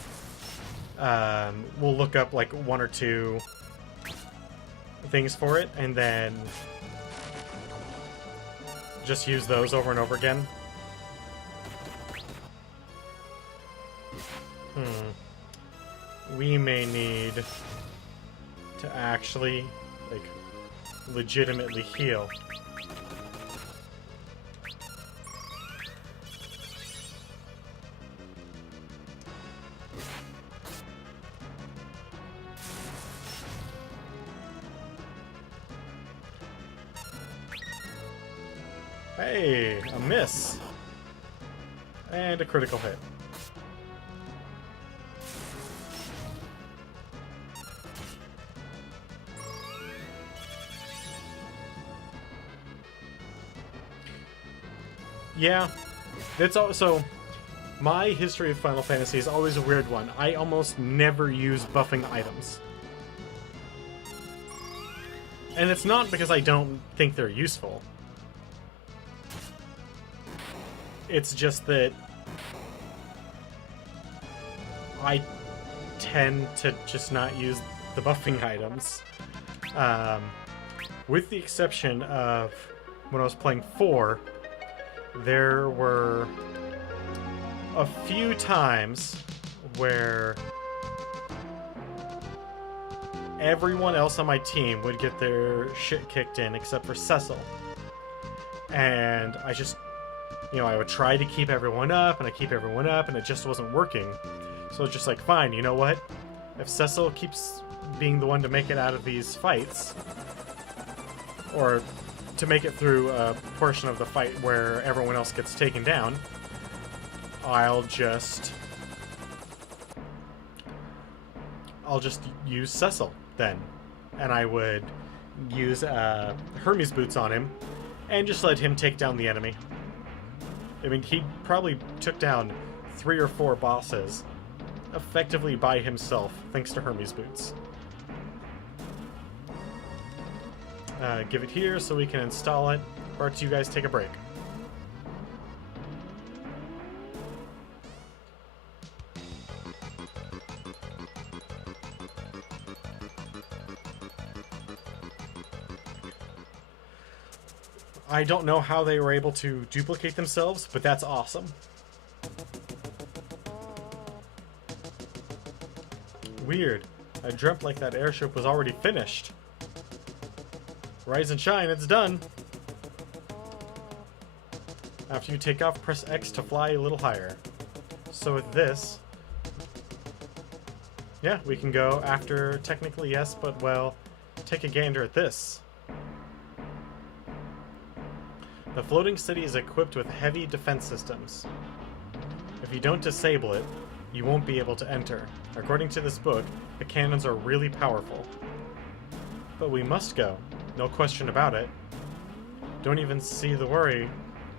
will look up like one or two things for it and then just use those over and over again. We may need to actually like legitimately heal. Hey, a miss. And a critical hit. Yeah, that's also... My history of Final Fantasy is always a weird one. I almost never use buffing items. And it's not because I don't think they're useful. It's just that I tend to just not use the buffing items. With the exception of when I was playing 4, there were a few times where everyone else on my team would get their shit kicked in except for Cecil. And I just, you know, I would try to keep everyone up, and I keep everyone up, and it just wasn't working. So it's just like, fine, you know what? If Cecil keeps being the one to make it out of these fights, or to make it through a portion of the fight where everyone else gets taken down, I'll just use Cecil then. And I would use Hermes boots on him and just let him take down the enemy. I mean, he probably took down 3 or 4 bosses effectively by himself, thanks to Hermes boots. Give it here so we can install it. Or do you guys take a break? I don't know how they were able to duplicate themselves, but that's awesome. Weird. I dreamt like that airship was already finished. Rise and shine, it's done. After you take off, press X to fly a little higher. So with this... yeah, we can go after, technically yes, but well, take a gander at this. The floating city is equipped with heavy defense systems. If you don't disable it, you won't be able to enter. According to this book, the cannons are really powerful. But we must go, no question about it. Don't even see the worry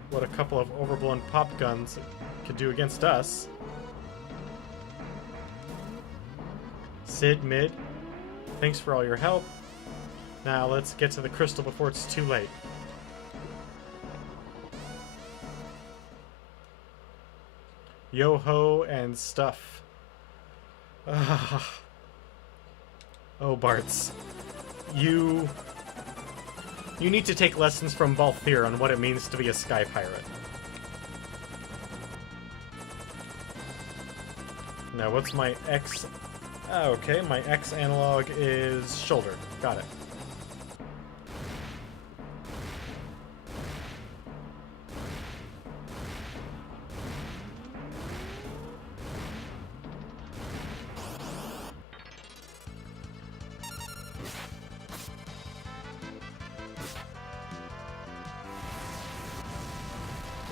what a couple of overblown pop guns could do against us. Sid, mid, thanks for all your help. Now let's get to the crystal before it's too late. Yo-ho and stuff. Oh, Bartz. You need to take lessons from Balthier on what it means to be a sky pirate. Now, what's my X? Oh, okay, my X analog is shoulder. Got it.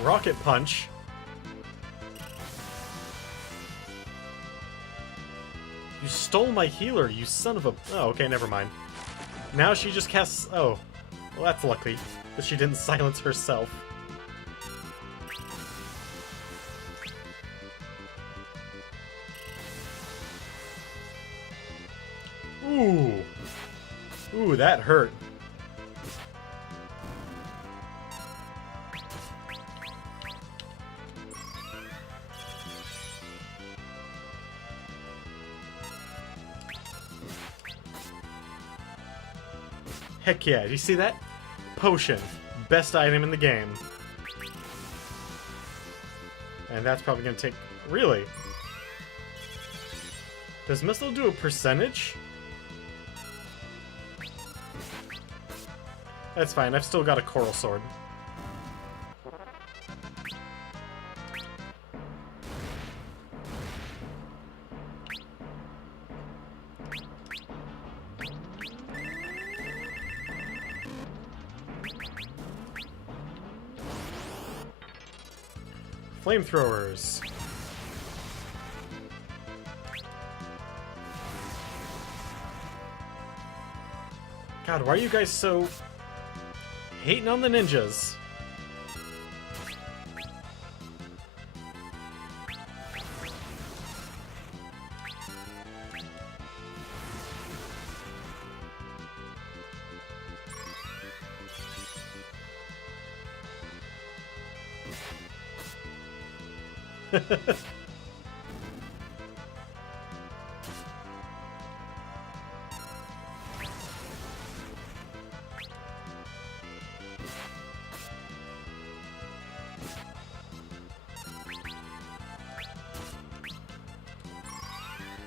Rocket punch. You stole my healer, you son of a... oh, okay, never mind. Now she just casts... oh. Well, that's lucky that she didn't silence herself. Ooh. Ooh, that hurt. Heck yeah, do you see that? Potion. Best item in the game. And that's probably gonna take... really? Does Missile do a percentage? That's fine, I've still got a Coral Sword. Flamethrowers. God, why are you guys so hating on the ninjas?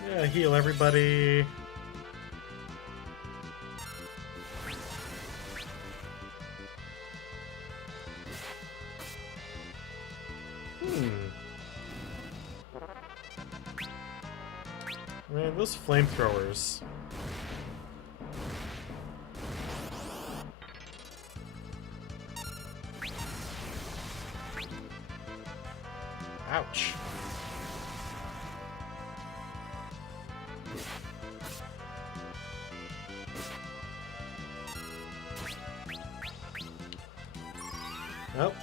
Yeah, heal everybody. Man, those flamethrowers. Ouch. Well,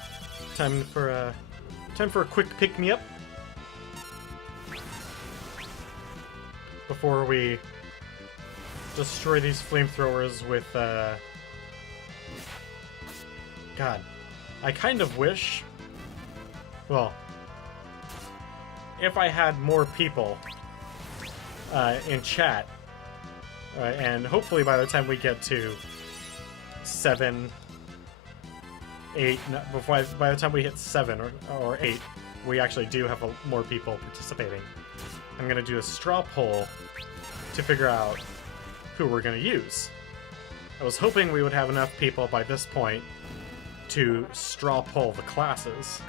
time for a quick pick-me-up before we destroy these flamethrowers with God, I kind of wish, well, if I had more people in chat, and hopefully by the time we get to 7, 8, by the time we hit 7 or 8, we actually do have more people participating. I'm going to do a straw poll to figure out who we're going to use. I was hoping we would have enough people by this point to straw poll the classes.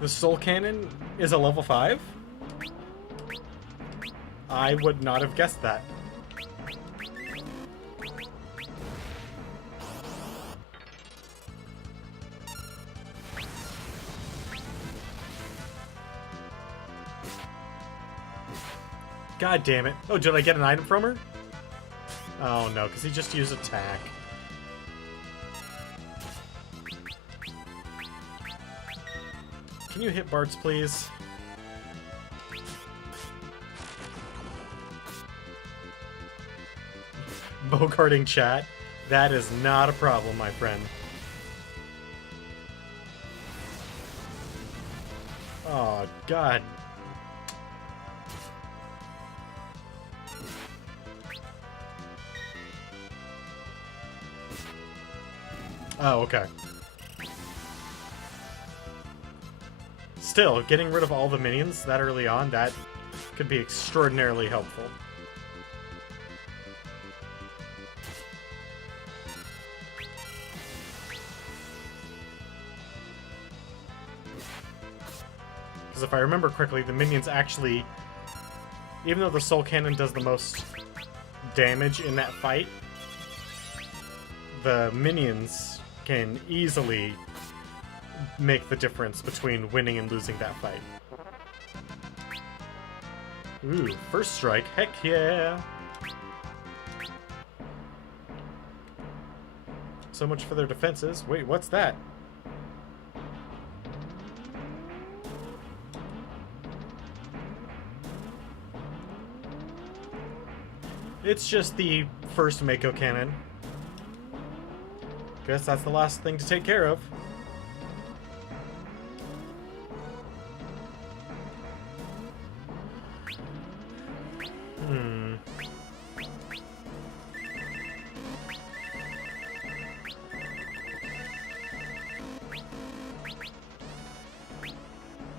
The Soul Cannon is a level 5? I would not have guessed that. God damn it. Oh, did I get an item from her? Oh no, because he just used attack. Can you hit Bart's, please? Bogarting chat? That is not a problem, my friend. Oh, God. Oh, okay. Still, getting rid of all the minions that early on, that could be extraordinarily helpful. Because if I remember correctly, the minions actually, even though the Soul Cannon does the most damage in that fight, the minions can easily make the difference between winning and losing that fight. Ooh, first strike, heck yeah! So much for their defenses. Wait, what's that? It's just the first Mako cannon. Guess that's the last thing to take care of.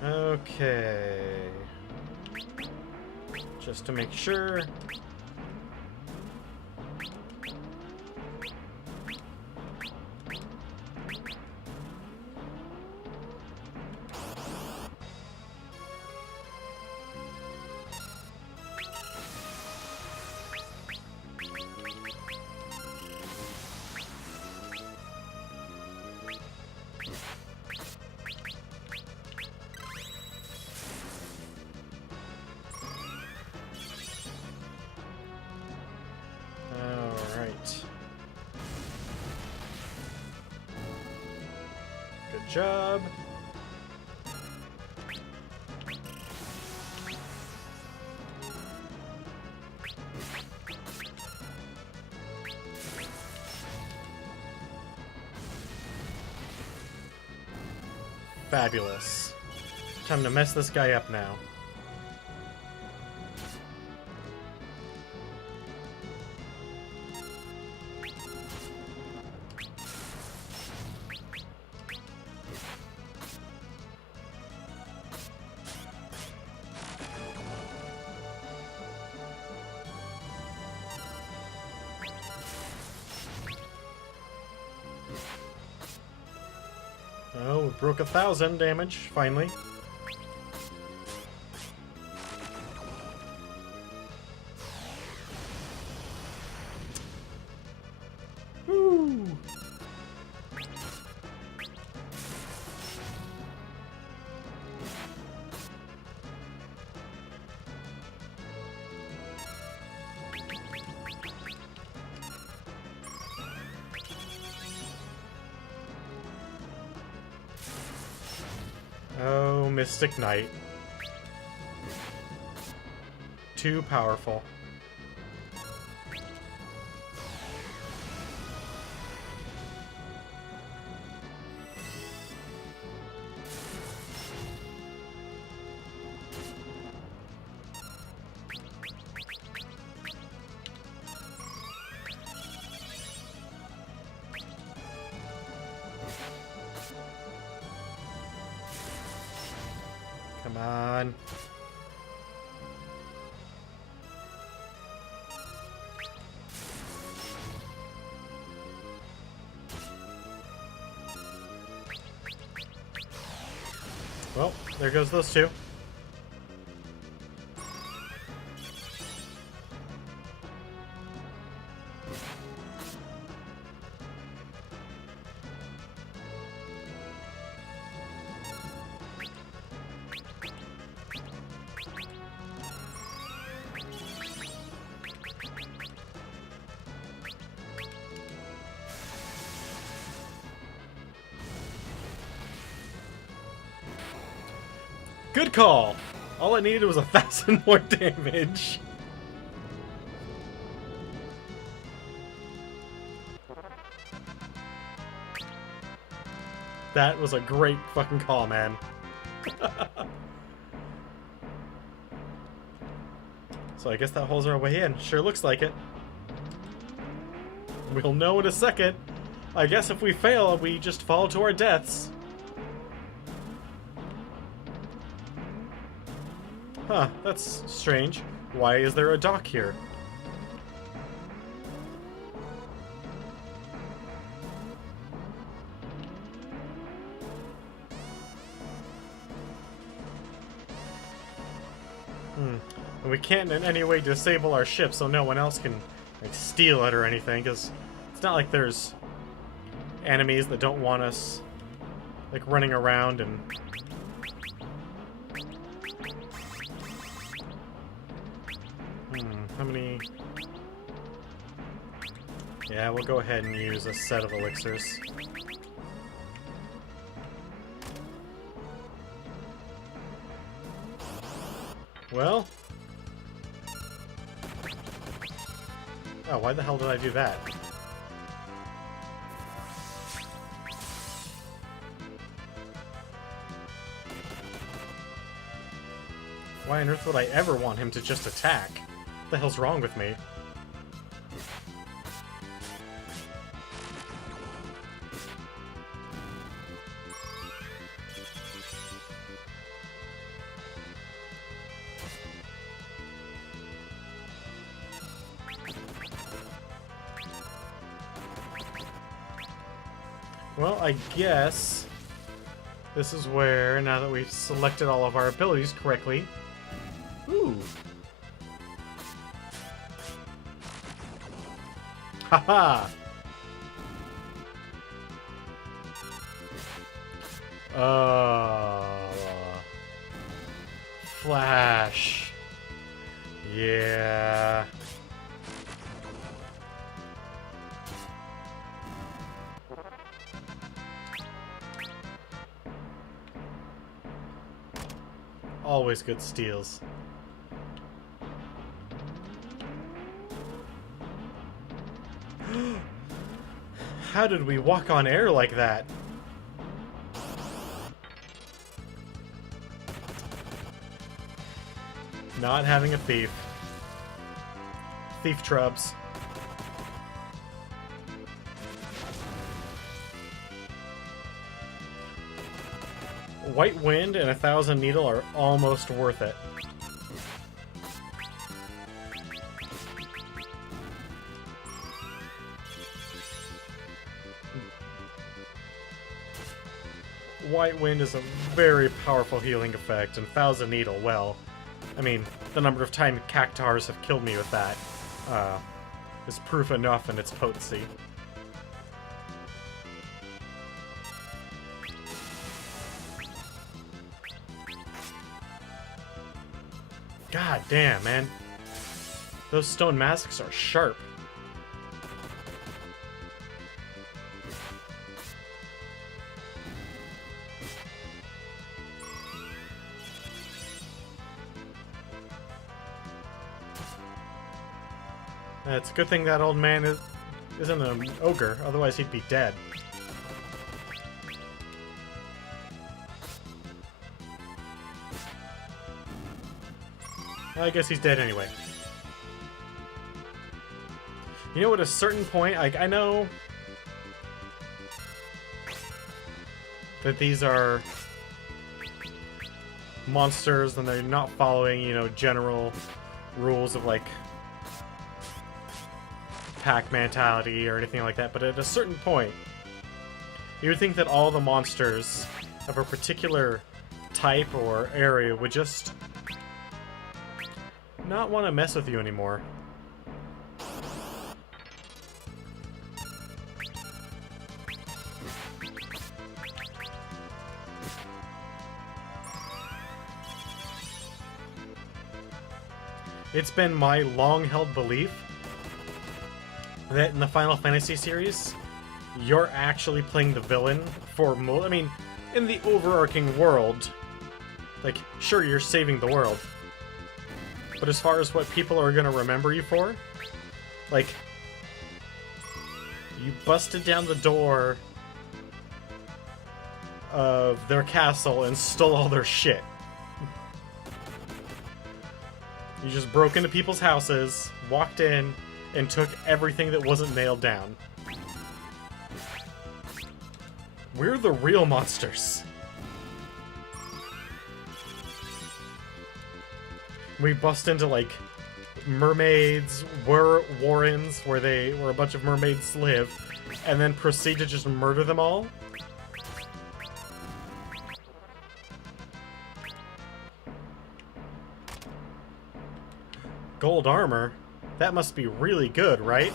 Okay. Just to make sure. job. Fabulous. Time to mess this guy up now. Oh, we broke 1,000 damage, finally. Woo! Oh, Mystic Knight. Too powerful. Come on. Well, there goes those two. Good call! All I needed was 1,000 more damage. That was a great fucking call, man. So I guess that holes our way in. Sure looks like it. We'll know in a second. I guess if we fail, we just fall to our deaths. Huh, that's strange. Why is there a dock here? And we can't in any way disable our ship so no one else can like steal it or anything, because it's not like there's enemies that don't want us like running around and how many? Yeah, we'll go ahead and use a set of elixirs. Well. Oh, why the hell did I do that? Why on earth would I ever want him to just attack? What the hell's wrong with me? Well, I guess this is where, now that we've selected all of our abilities correctly... Ooh! Haha! Flash. Yeah. Always good steals. How did we walk on air like that? Not having a thief. Thief trubs. White Wind and 1,000 Needle are almost worth it. White Wind is a very powerful healing effect, and 1,000 Needle, well, I mean, the number of times Cactars have killed me with that is proof enough in its potency. God damn, man. Those stone masks are sharp. It's a good thing that old man isn't an ogre, otherwise he'd be dead. I guess he's dead anyway. You know, at a certain point, I know that these are monsters and they're not following, you know, general rules of, like, pack mentality or anything like that, but at a certain point, you would think that all the monsters of a particular type or area would just not want to mess with you anymore. It's been my long-held belief that in the Final Fantasy series, you're actually playing the villain for I mean, in the overarching world, like, sure, you're saving the world, but as far as what people are gonna remember you for, like, you busted down the door of their castle and stole all their shit. You just broke into people's houses, walked in, and took everything that wasn't nailed down. We're the real monsters. We bust into, like, mermaids, warrens, where a bunch of mermaids live, and then proceed to just murder them all. Gold armor? That must be really good, right?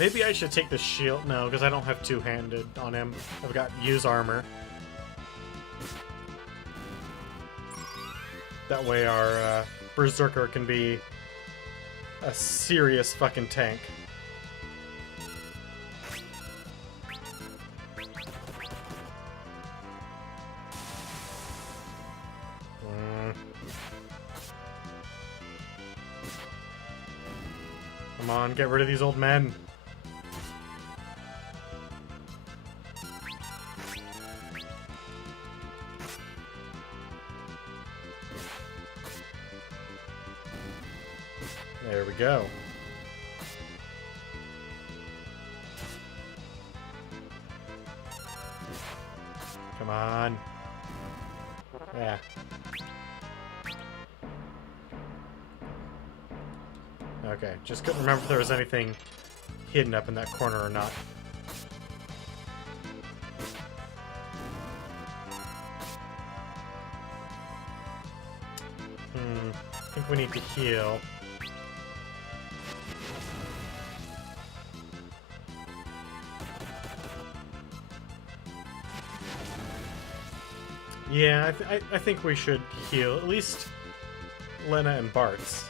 Maybe I should take the shield. No, because I don't have two-handed on him. I've got use armor. That way our Berserker can be a serious fucking tank. Come on, get rid of these old men. There we go. Come on. Yeah. Okay, just couldn't remember if there was anything hidden up in that corner or not. I think we need to heal. Yeah, I think we should heal at least Lena and Bart's.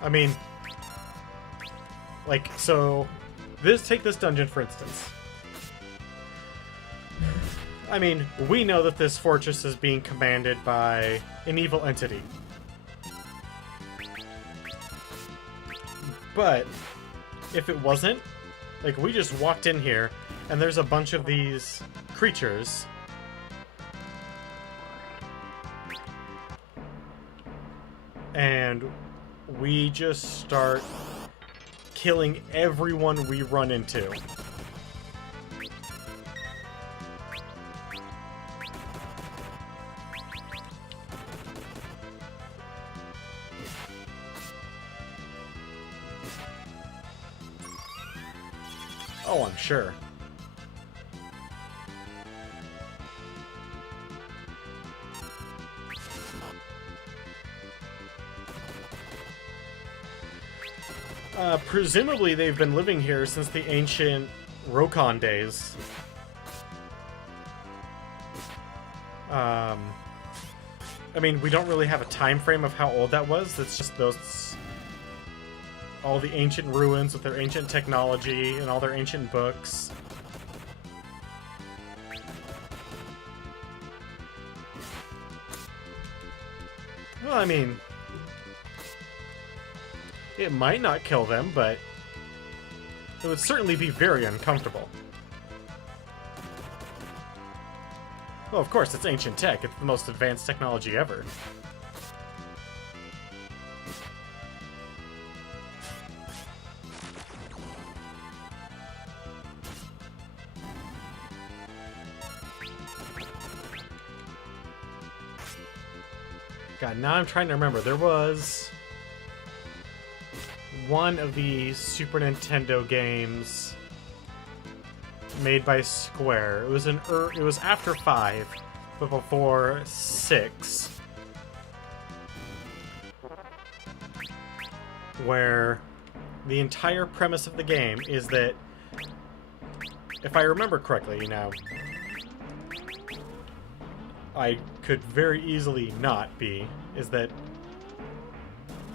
I mean, like, so take this dungeon for instance. I mean, we know that this fortress is being commanded by an evil entity. But if it wasn't, like, we just walked in here and there's a bunch of these creatures. And we just start killing everyone we run into. Oh, I'm sure. Presumably they've been living here since the ancient Rokon days. I mean, we don't really have a time frame of how old that was. It's just all the ancient ruins with their ancient technology and all their ancient books. Well, I mean, it might not kill them, but it would certainly be very uncomfortable. Well, of course, it's ancient tech. It's the most advanced technology ever. God, now I'm trying to remember. There was one of the Super Nintendo games made by Square. It was it was after 5, but before 6, where the entire premise of the game is that, if I remember correctly, now I could very easily not be, is that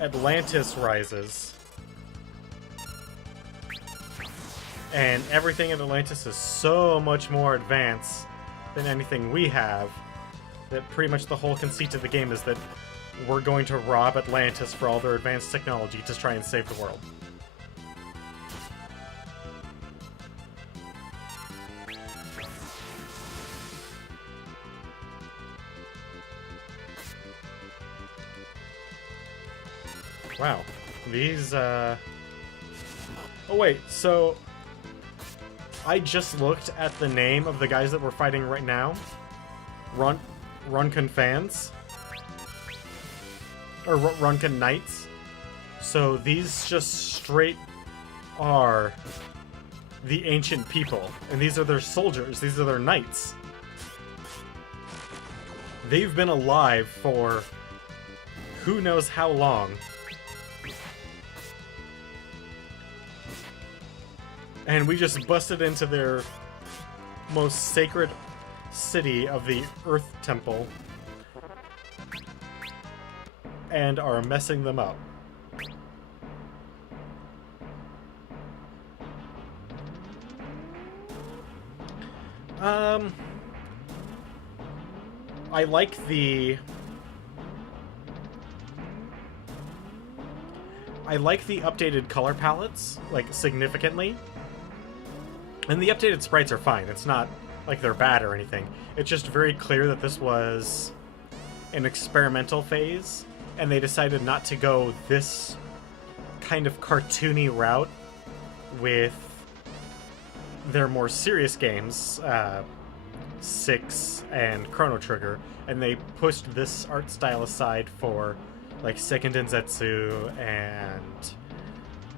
Atlantis rises, and everything in Atlantis is so much more advanced than anything we have, that pretty much the whole conceit of the game is that we're going to rob Atlantis for all their advanced technology to try and save the world. Wow. These, Oh wait, so I just looked at the name of the guys that we're fighting right now. Runkan fans. Or Runkan Knights. So these just straight are the ancient people. And these are their soldiers. These are their knights. They've been alive for who knows how long. And we just busted into their most sacred city of the Earth Temple and are messing them up. I like the updated color palettes, like, significantly. And the updated sprites are fine. It's not like they're bad or anything. It's just very clear that this was an experimental phase, and they decided not to go this kind of cartoony route with their more serious games, 6 and Chrono Trigger, and they pushed this art style aside for, like, Seiken Densetsu and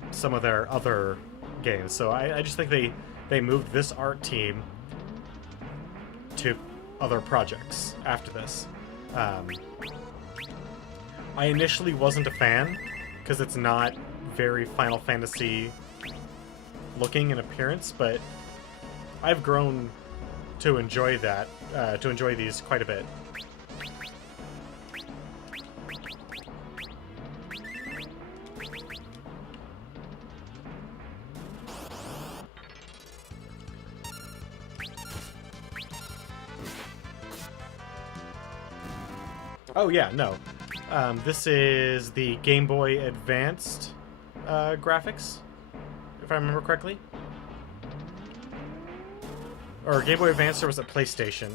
some of their other games. So I just think they moved this art team to other projects after this. I initially wasn't a fan, because it's not very Final Fantasy looking in appearance, but I've grown to enjoy that, to enjoy these quite a bit. Oh yeah, no. This is the Game Boy Advanced graphics, if I remember correctly. Or Game Boy Advance, or was it PlayStation?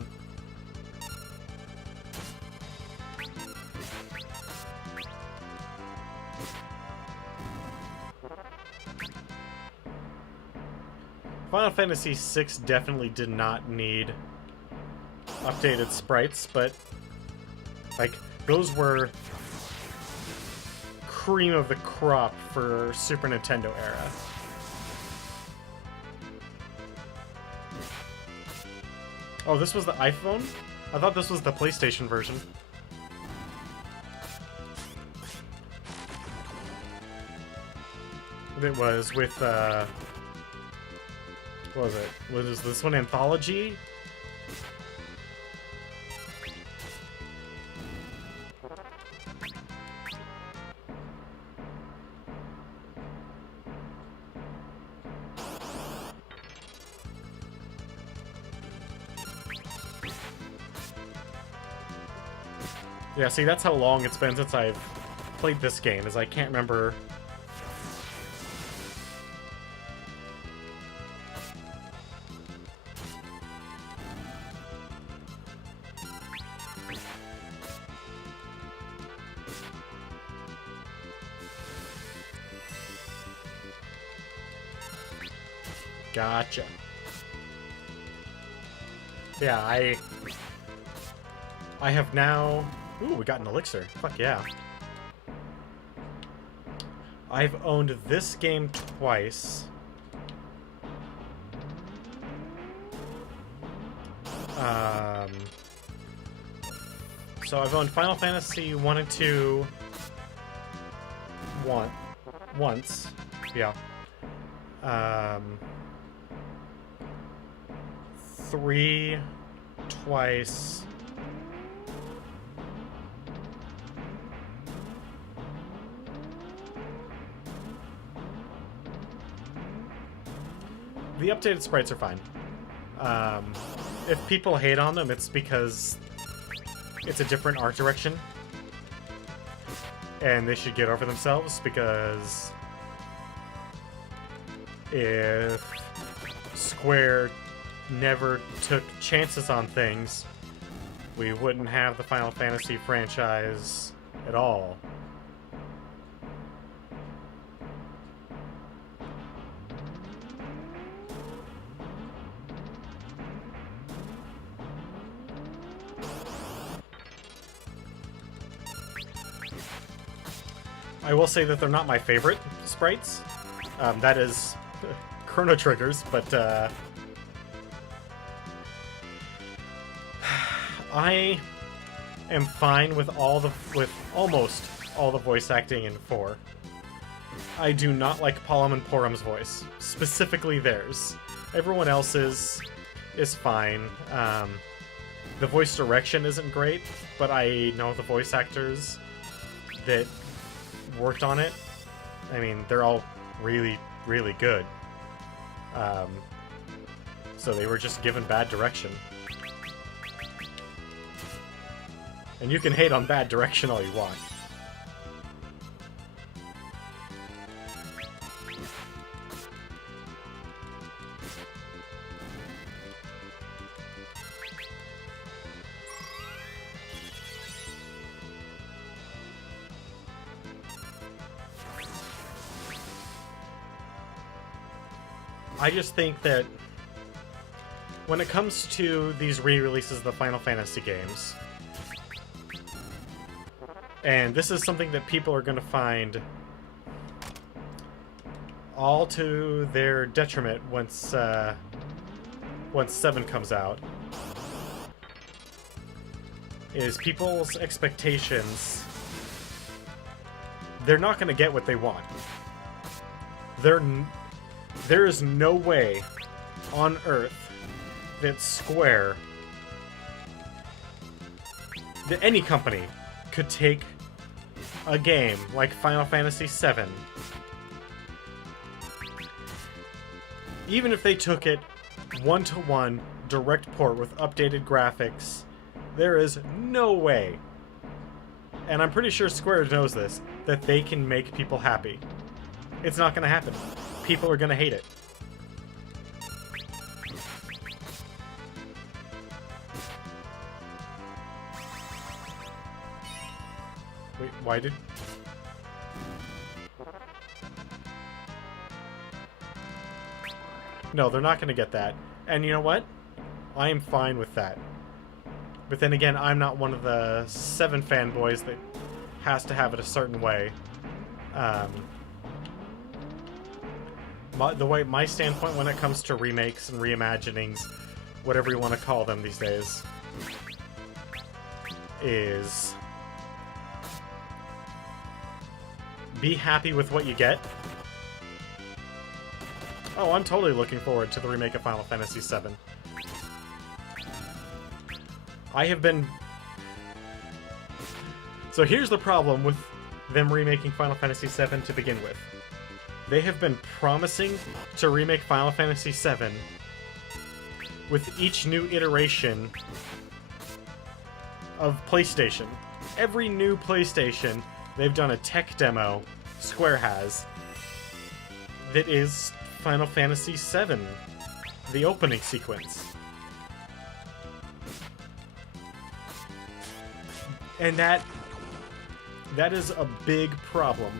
Final Fantasy VI definitely did not need updated sprites, but like those were cream of the crop for Super Nintendo era. Oh, this was the iPhone? I thought this was the PlayStation version. It was with, what was it? Was this one Anthology? Yeah, see, that's how long it's been since I've played this game, is I can't remember. Gotcha. Yeah, I have now... Ooh, we got an elixir. Fuck yeah. I've owned this game twice. So I've owned Final Fantasy 1 and 2 once. Yeah. 3 twice. The updated sprites are fine. If people hate on them, it's because it's a different art direction. And they should get over themselves, because if Square never took chances on things, we wouldn't have the Final Fantasy franchise at all. I will say that they're not my favorite sprites. That is Chrono Triggers, but I am fine with almost all the voice acting in 4. I do not like Palom and Porum's voice, specifically theirs. Everyone else's is fine. The voice direction isn't great, but I know the voice actors that worked on it. I mean, they're all really, really good. So they were just given bad direction. And you can hate on bad direction all you want. I just think that when it comes to these re-releases of the Final Fantasy games, and this is something that people are going to find all to their detriment once 7 comes out, is people's expectations. They're not going to get what they want. There is no way on Earth that Square, that any company could take a game like Final Fantasy VII, even if they took it one-to-one direct port with updated graphics, there is no way, and I'm pretty sure Square knows this, that they can make people happy. It's not going to happen. People are going to hate it. Wait, why did... No, they're not going to get that. And you know what? I am fine with that. But then again, I'm not one of the 7 fanboys that has to have it a certain way. My standpoint when it comes to remakes and reimaginings, whatever you want to call them these days, is be happy with what you get. Oh, I'm totally looking forward to the remake of Final Fantasy VII. I have been... So here's the problem with them remaking Final Fantasy VII to begin with. They have been promising to remake Final Fantasy VII with each new iteration of PlayStation. Every new PlayStation, they've done a tech demo, Square has, that is Final Fantasy VII, the opening sequence. And that is a big problem.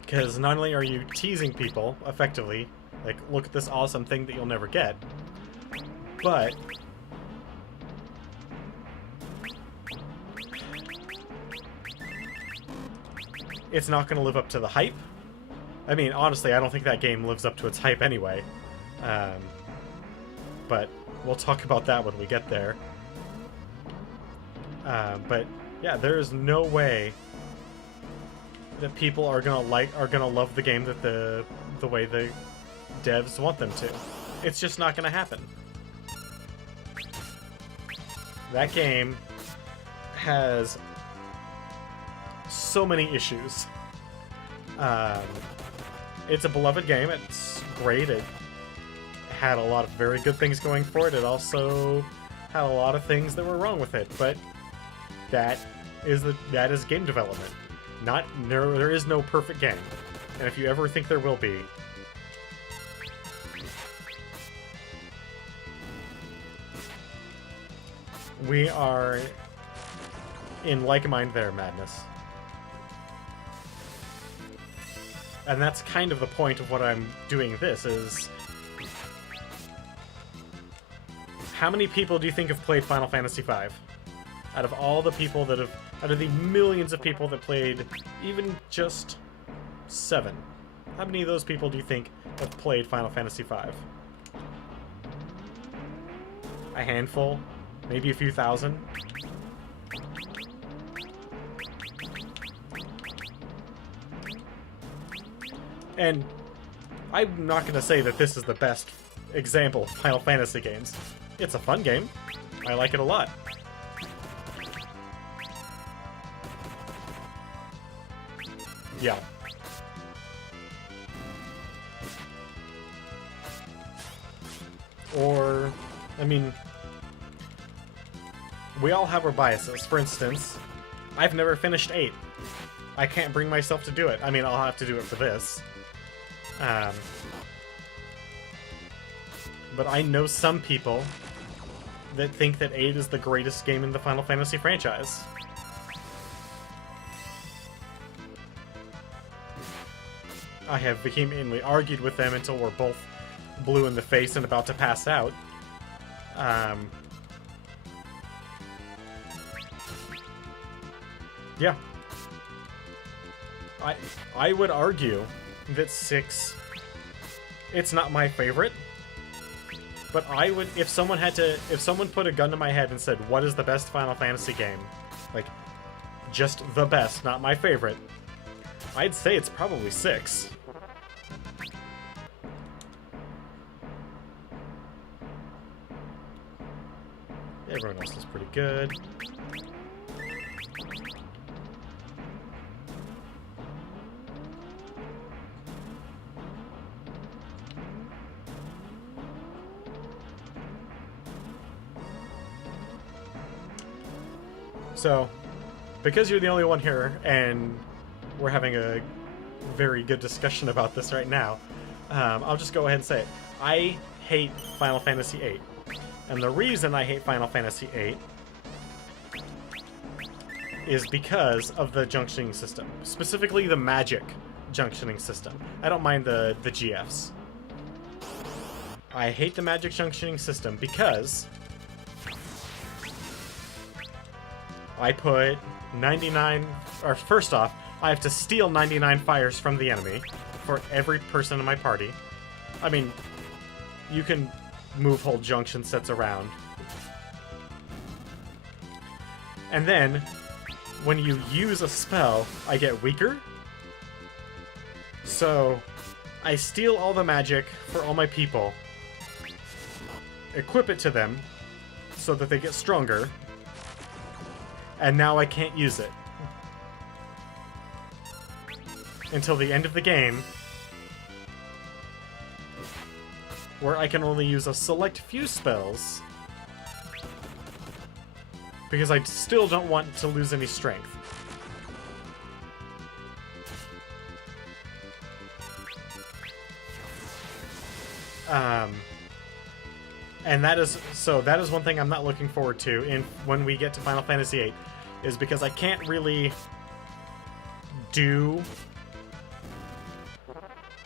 Because not only are you teasing people, effectively, like, look at this awesome thing that you'll never get, but it's not going to live up to the hype. I mean, honestly, I don't think that game lives up to its hype anyway. But we'll talk about that when we get there. But yeah, there is no way that people are gonna love the game that the way the devs want them to. It's just not gonna happen. That game has so many issues. It's a beloved game. It's great. It had a lot of very good things going for it. It also had a lot of things that were wrong with it. But that is game development. There is no perfect game, and if you ever think there will be, we are in like mind there, Madness. And that's kind of the point of what I'm doing this, is how many people do you think have played Final Fantasy V? Out of all the people that have... Out of the millions of people that played even just 7, how many of those people do you think have played Final Fantasy V? A handful? Maybe a few thousand? And I'm not going to say that this is the best example of Final Fantasy games. It's a fun game. I like it a lot. Yeah. Or, I mean, we all have our biases. For instance, I've never finished 8. I can't bring myself to do it. I mean, I'll have to do it for this. But I know some people that think that 8 is the greatest game in the Final Fantasy franchise. I have vehemently argued with them until we're both blue in the face and about to pass out. Yeah. I would argue that 6... It's not my favorite, but I would... If someone put a gun to my head and said, what is the best Final Fantasy game? Like, just the best, not my favorite. I'd say it's probably 6. Everyone else is pretty good. So, because you're the only one here, and we're having a very good discussion about this right now, I'll just go ahead and say it. I hate Final Fantasy VIII. And the reason I hate Final Fantasy VIII is because of the junctioning system. Specifically the magic junctioning system. I don't mind the GFs. I hate the magic junctioning system because I put 99... Or first off, I have to steal 99 fires from the enemy for every person in my party. I mean, you can move whole junction sets around. And then, when you use a spell, I get weaker. So, I steal all the magic for all my people, equip it to them, so that they get stronger, and now I can't use it. Until the end of the game, where I can only use a select few spells, because I still don't want to lose any strength. And that is one thing I'm not looking forward to when we get to Final Fantasy VIII, is because I can't really do...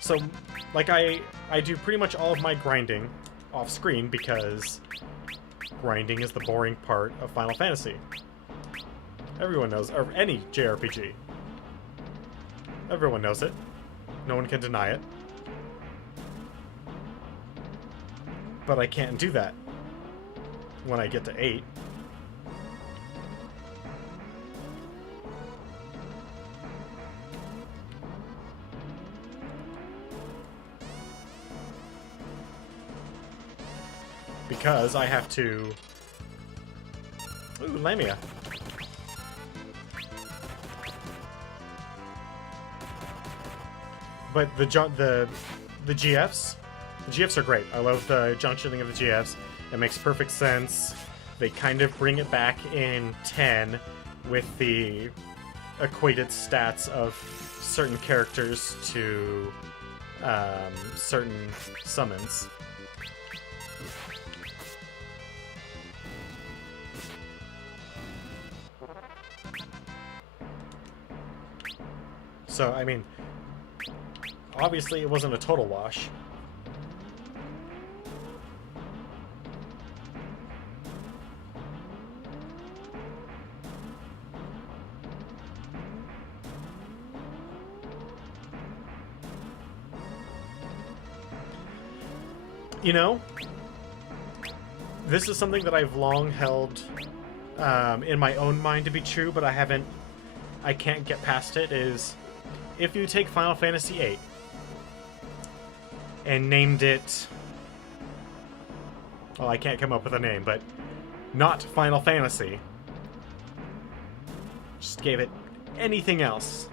So, like, I do pretty much all of my grinding off screen because grinding is the boring part of Final Fantasy. Everyone knows, or any JRPG. Everyone knows it. No one can deny it. But I can't do that when I get to 8. Because I have to... Ooh, Lamia. But the GFs... The GFs are great. I love the junctioning of the GFs. It makes perfect sense. They kind of bring it back in 10 with the equated stats of certain characters to certain summons. So, I mean, obviously it wasn't a total wash. You know, this is something that I've long held in my own mind to be true, but I can't get past it, is if you take Final Fantasy VIII and named it... Well, I can't come up with a name, but not Final Fantasy. Just gave it anything else.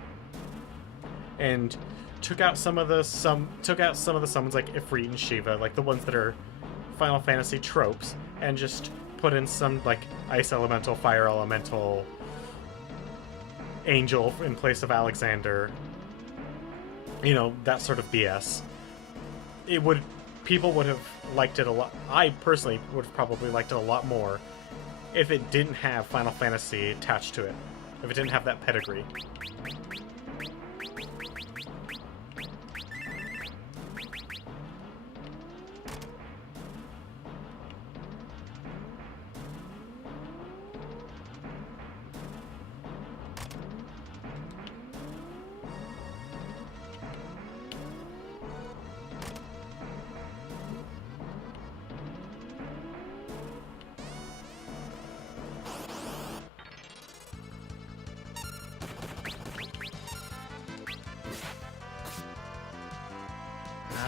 And took out some of the summons like Ifrit and Shiva, like the ones that are Final Fantasy tropes, and just put in some like Ice Elemental, Fire Elemental, Angel in place of Alexander. You know, that sort of BS. People would have liked it a lot. I personally would have probably liked it a lot more if it didn't have Final Fantasy attached to it. If it didn't have that pedigree.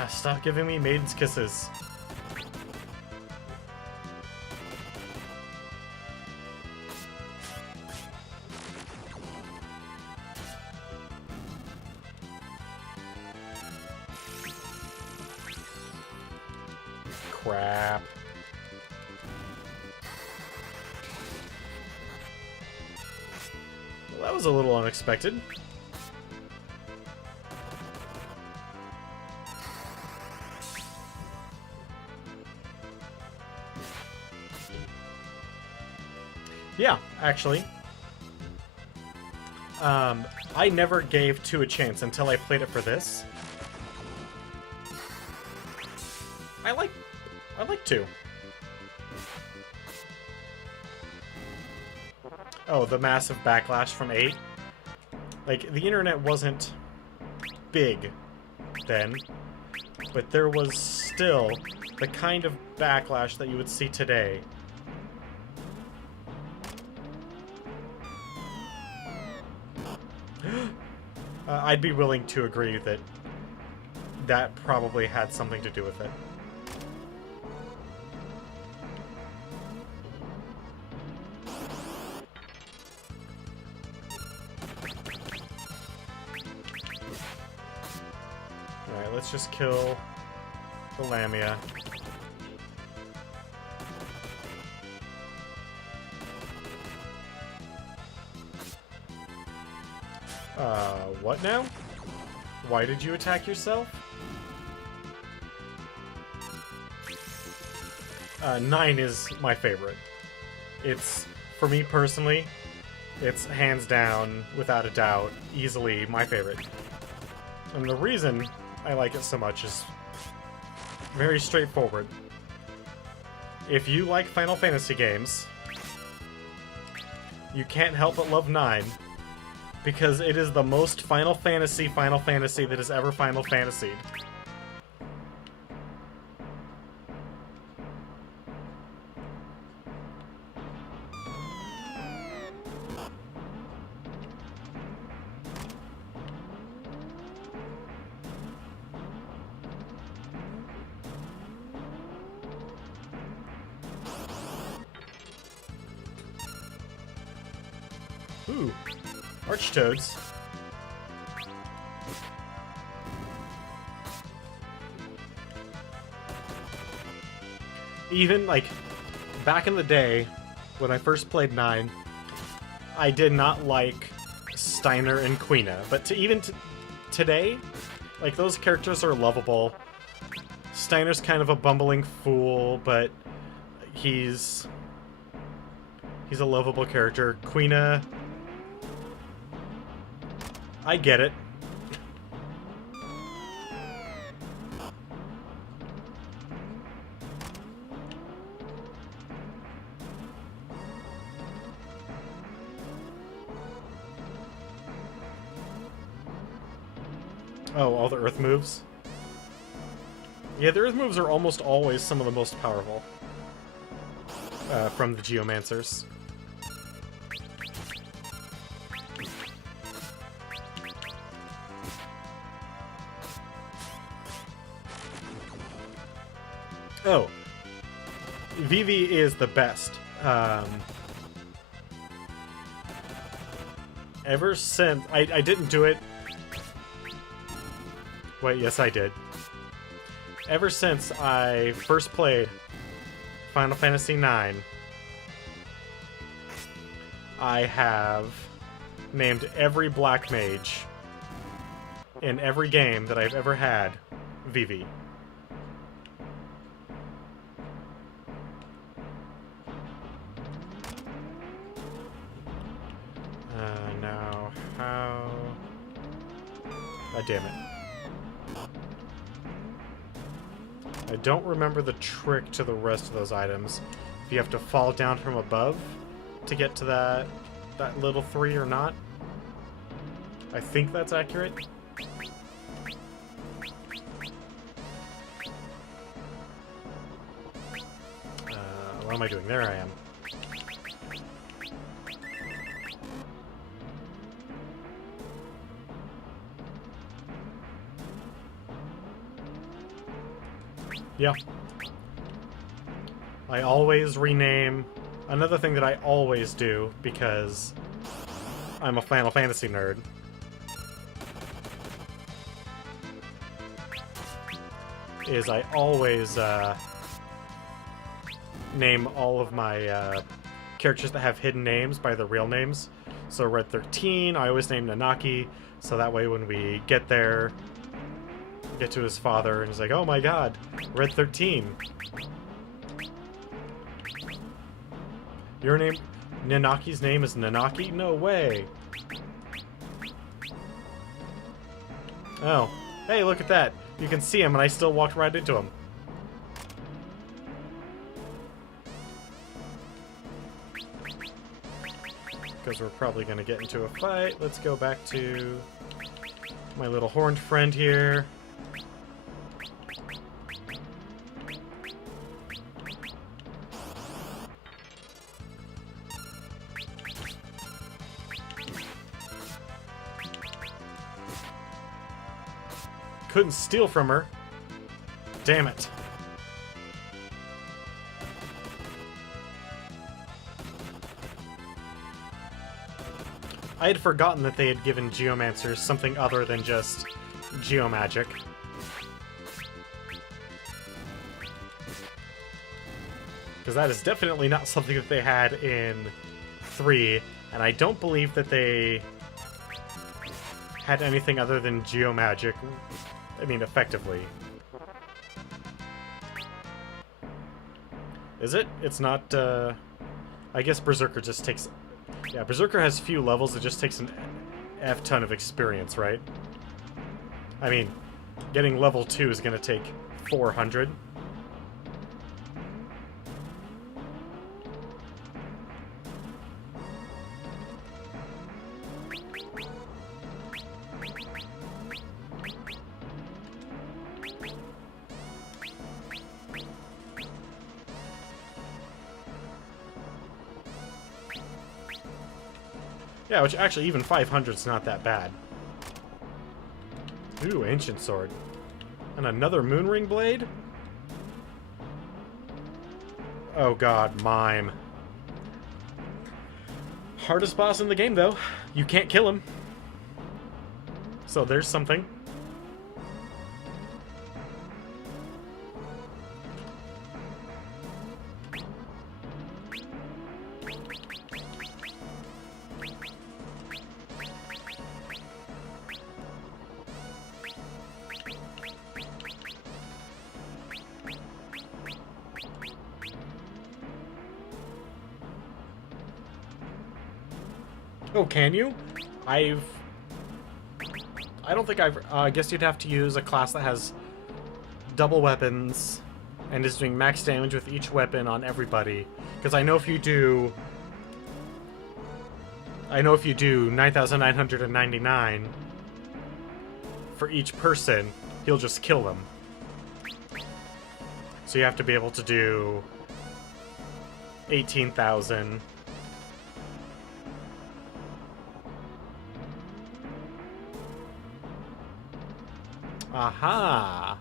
Stop giving me maiden's kisses. Crap. Well, that was a little unexpected. Yeah, actually. I never gave 2 a chance until I played it for this. I like 2. Oh, the massive backlash from 8. Like, the internet wasn't big then, but there was still the kind of backlash that you would see today. I'd be willing to agree that that probably had something to do with it. Alright, let's just kill the Lamia. What now? Why did you attack yourself? 9 is my favorite. It's, for me personally, it's hands down, without a doubt, easily my favorite. And the reason I like it so much is very straightforward. If you like Final Fantasy games, you can't help but love 9, because it is the most Final Fantasy that has ever Final Fantasied. Ooh, Archtoads. Even, like, back in the day, when I first played 9, I did not like Steiner and Quina. But today, like, those characters are lovable. Steiner's kind of a bumbling fool, but he's a lovable character. Quina, I get it. Oh, all the earth moves? Yeah, the earth moves are almost always some of the most powerful from the Geomancers. Oh, Vivi is the best. Ever since... I didn't do it. Wait, yes I did. Ever since I first played Final Fantasy IX, I have named every Black Mage in every game that I've ever had Vivi. Now, how... God damn it. I don't remember the trick to the rest of those items. If you have to fall down from above to get to that little 3 or not. I think that's accurate. What am I doing? There I am. Yeah. I always rename... Another thing that I always do, because I'm a Final Fantasy nerd, is I always name all of my characters that have hidden names by their real names. So Red 13, I always name Nanaki, so that way when we get there, get to his father, and he's like, oh my god, Red 13. Your name... Nanaki's name is Nanaki? No way! Oh. Hey, look at that! You can see him, and I still walked right into him. Because we're probably going to get into a fight. Let's go back to my little horned friend here. Couldn't steal from her. Damn it. I had forgotten that they had given Geomancers something other than just Geomagic. Because that is definitely not something that they had in 3, and I don't believe that they had anything other than Geomagic. I mean, effectively. Is it? It's not, I guess Berserker just takes... Yeah, Berserker has few levels, it just takes an F-ton of experience, right? I mean, getting level 2 is gonna take 400. Yeah, which actually even 500 is not that bad. Ooh, Ancient Sword. And another Moonring Blade? Oh god, Mime. Hardest boss in the game, though. You can't kill him. So there's something. Oh, can you? I don't think I guess you'd have to use a class that has double weapons and is doing max damage with each weapon on everybody. Because I know if you do 9,999 for each person, he'll just kill them. So you have to be able to do 18,000. Aha!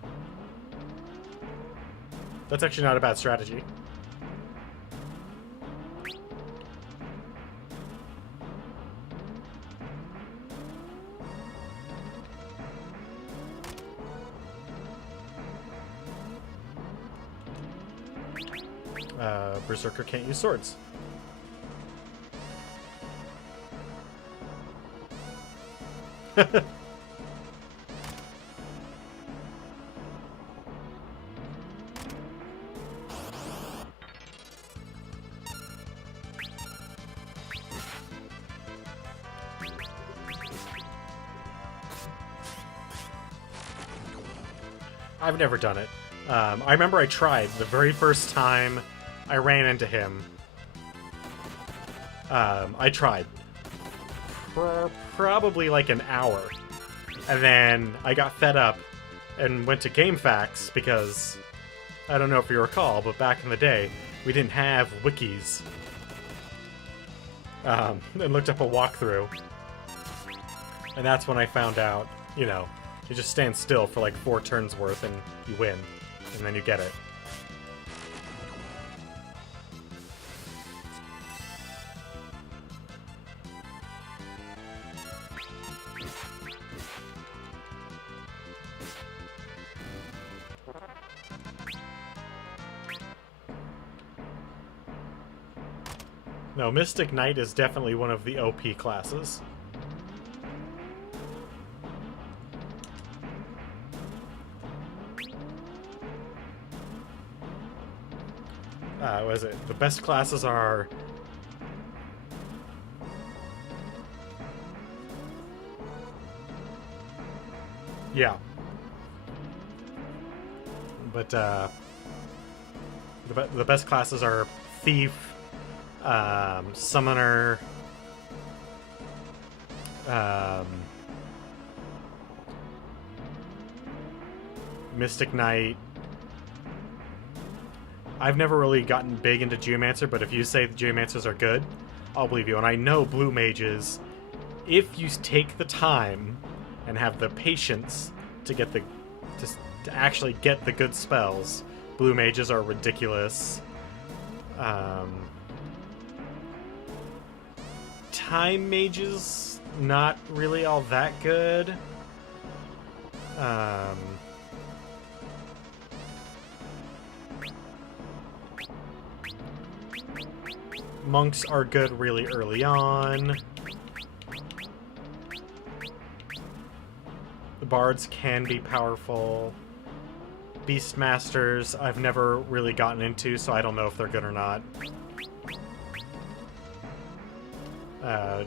That's actually not a bad strategy. Berserker can't use swords. I've never done it. I remember I tried the very first time I ran into him. I tried. Probably like an hour. And then I got fed up and went to GameFAQs because, I don't know if you recall, but back in the day, we didn't have wikis. And looked up a walkthrough. And that's when I found out, you know, you just stand still for like 4 turns worth and you win. and then you get it. No, Mystic Knight is definitely one of the OP classes. What is it? The best classes are... Yeah. But, the best classes are Thief, Summoner, Mystic Knight. I've never really gotten big into Geomancer, but if you say the Geomancers are good, I'll believe you. And I know Blue Mages, if you take the time and have the patience to get the to actually get the good spells, Blue Mages are ridiculous. Time Mages, not really all that good. Monks are good really early on. The bards can be powerful. Beastmasters I've never really gotten into, so I don't know if they're good or not.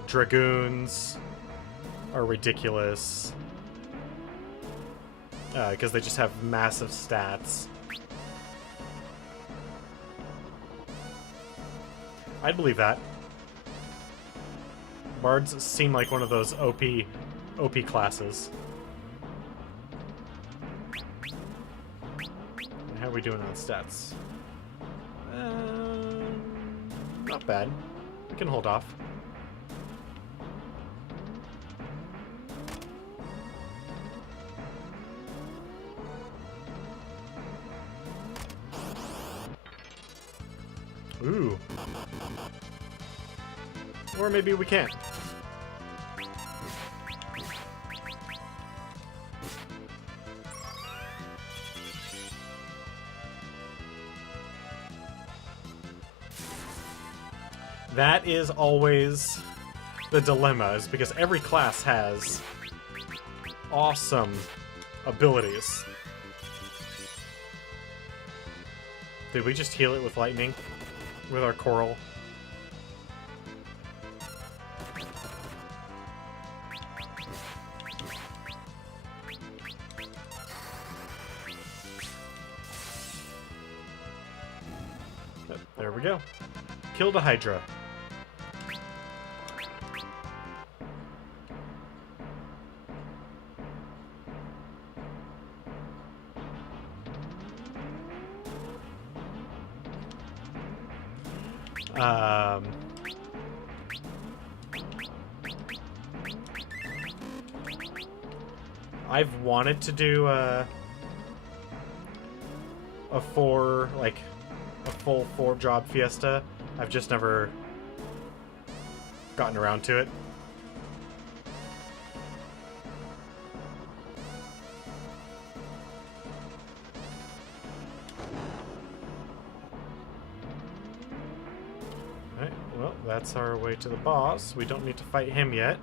Dragoons are ridiculous. Because they just have massive stats. I'd believe that. Bards seem like one of those OP classes. And how are we doing on stats? Not bad. We can hold off. Ooh. Or maybe we can't. That is always the dilemma, is because every class has awesome abilities. Did we just heal it with lightning? With our coral? There we go. Killed a Hydra. I've wanted to do a full 4-job fiesta. I've just never gotten around to it. Alright, well, that's our way to the boss. We don't need to fight him yet.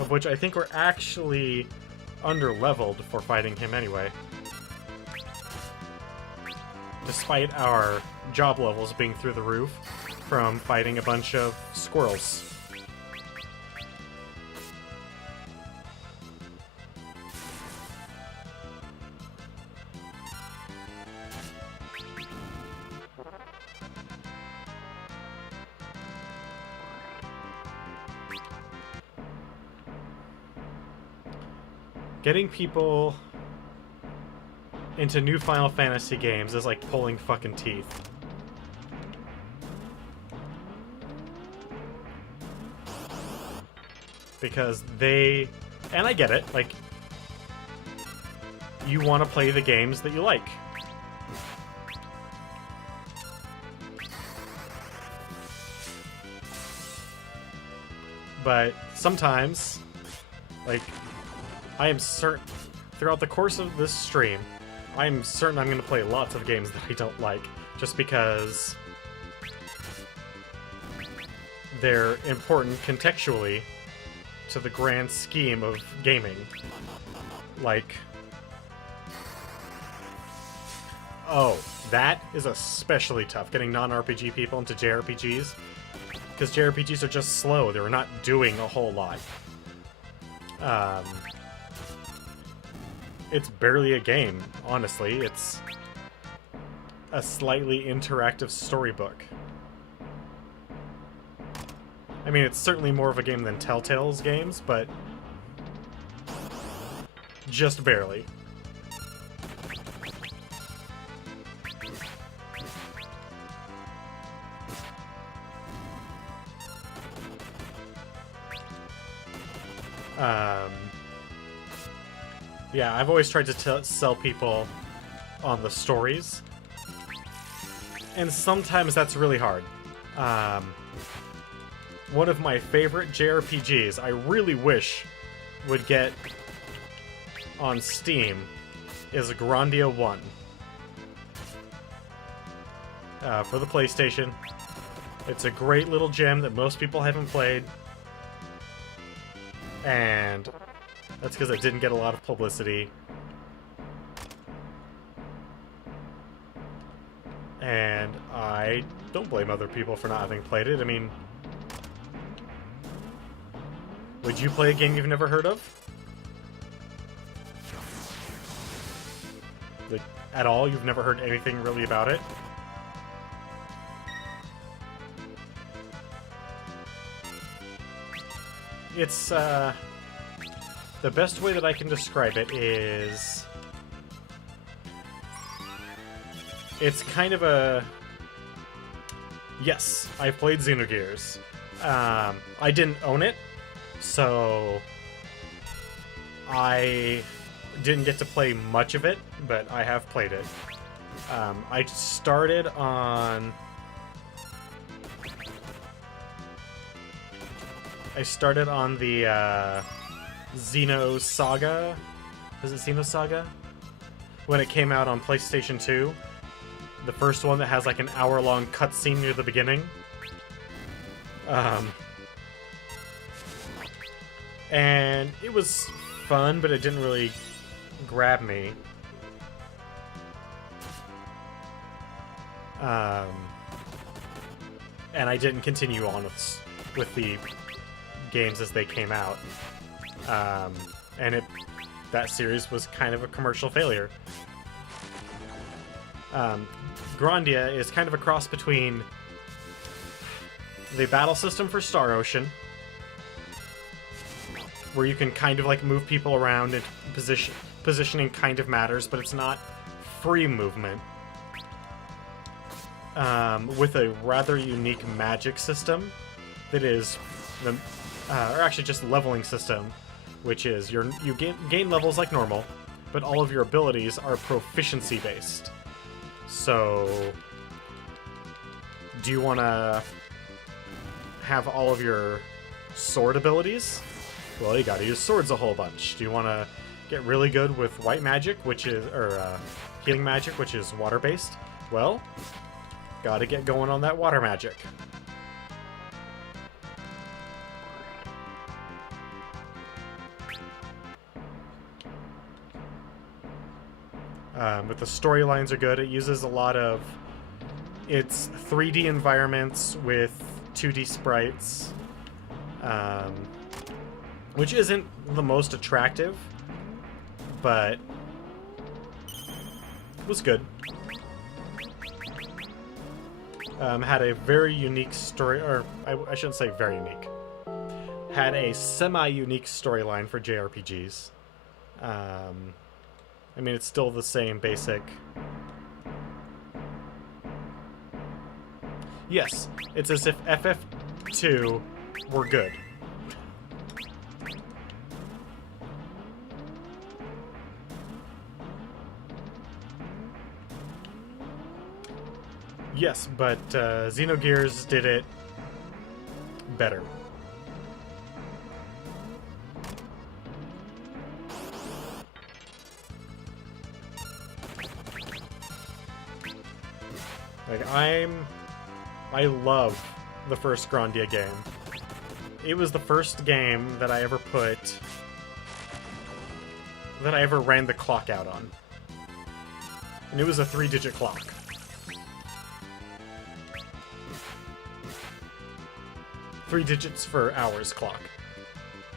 Of which I think we're actually under-leveled for fighting him anyway. Despite our job levels being through the roof from fighting a bunch of squirrels. Getting people into new Final Fantasy games is like pulling fucking teeth. Because they... And I get it, like... you want to play the games that you like. But sometimes, like, I am certain, throughout the course of this stream, I am certain I'm going to play lots of games that I don't like, just because they're important contextually to the grand scheme of gaming. Like, oh, that is especially tough, getting non-RPG people into JRPGs. Because JRPGs are just slow, they're not doing a whole lot. It's barely a game, honestly. It's a slightly interactive storybook. I mean, it's certainly more of a game than Telltale's games, but just barely. Yeah, I've always tried to sell people on the stories, and sometimes that's really hard. One of my favorite JRPGs I really wish would get on Steam is Grandia 1 for the PlayStation. It's a great little gem that most people haven't played, and that's because it didn't get a lot of publicity. And I don't blame other people for not having played it. I mean, would you play a game you've never heard of? Like, at all? You've never heard anything really about it? It's, the best way that I can describe it is, it's kind of a... Yes, I've played Xenogears. I didn't own it, so I didn't get to play much of it, but I have played it. I started on the Xeno Saga. Is it Xeno Saga? When it came out on PlayStation 2. The first one that has like an hour-long cutscene near the beginning. And it was fun, but it didn't really grab me. And I didn't continue on with the games as they came out. And that series was kind of a commercial failure. Grandia is kind of a cross between the battle system for Star Ocean, where you can kind of like move people around and positioning kind of matters, but it's not free movement, with a rather unique magic system that is or actually just leveling system, which is you gain levels like normal, but all of your abilities are proficiency based. So, do you want to have all of your sword abilities? Well, you gotta use swords a whole bunch. Do you want to get really good with white magic, which is, or healing magic, which is water based? Well, gotta get going on that water magic. But the storylines are good. It uses a lot of its 3D environments with 2D sprites, which isn't the most attractive, but it was good. Had a very unique story, or I shouldn't say very unique. Had a semi-unique storyline for JRPGs. I mean, it's still the same basic... Yes, it's as if FF2 were good. Yes, but Xenogears did it better. Like, I love the first Grandia game. It was the first game that I ever ran the clock out on. And it was a 3-digit clock. Three digits for hours clock.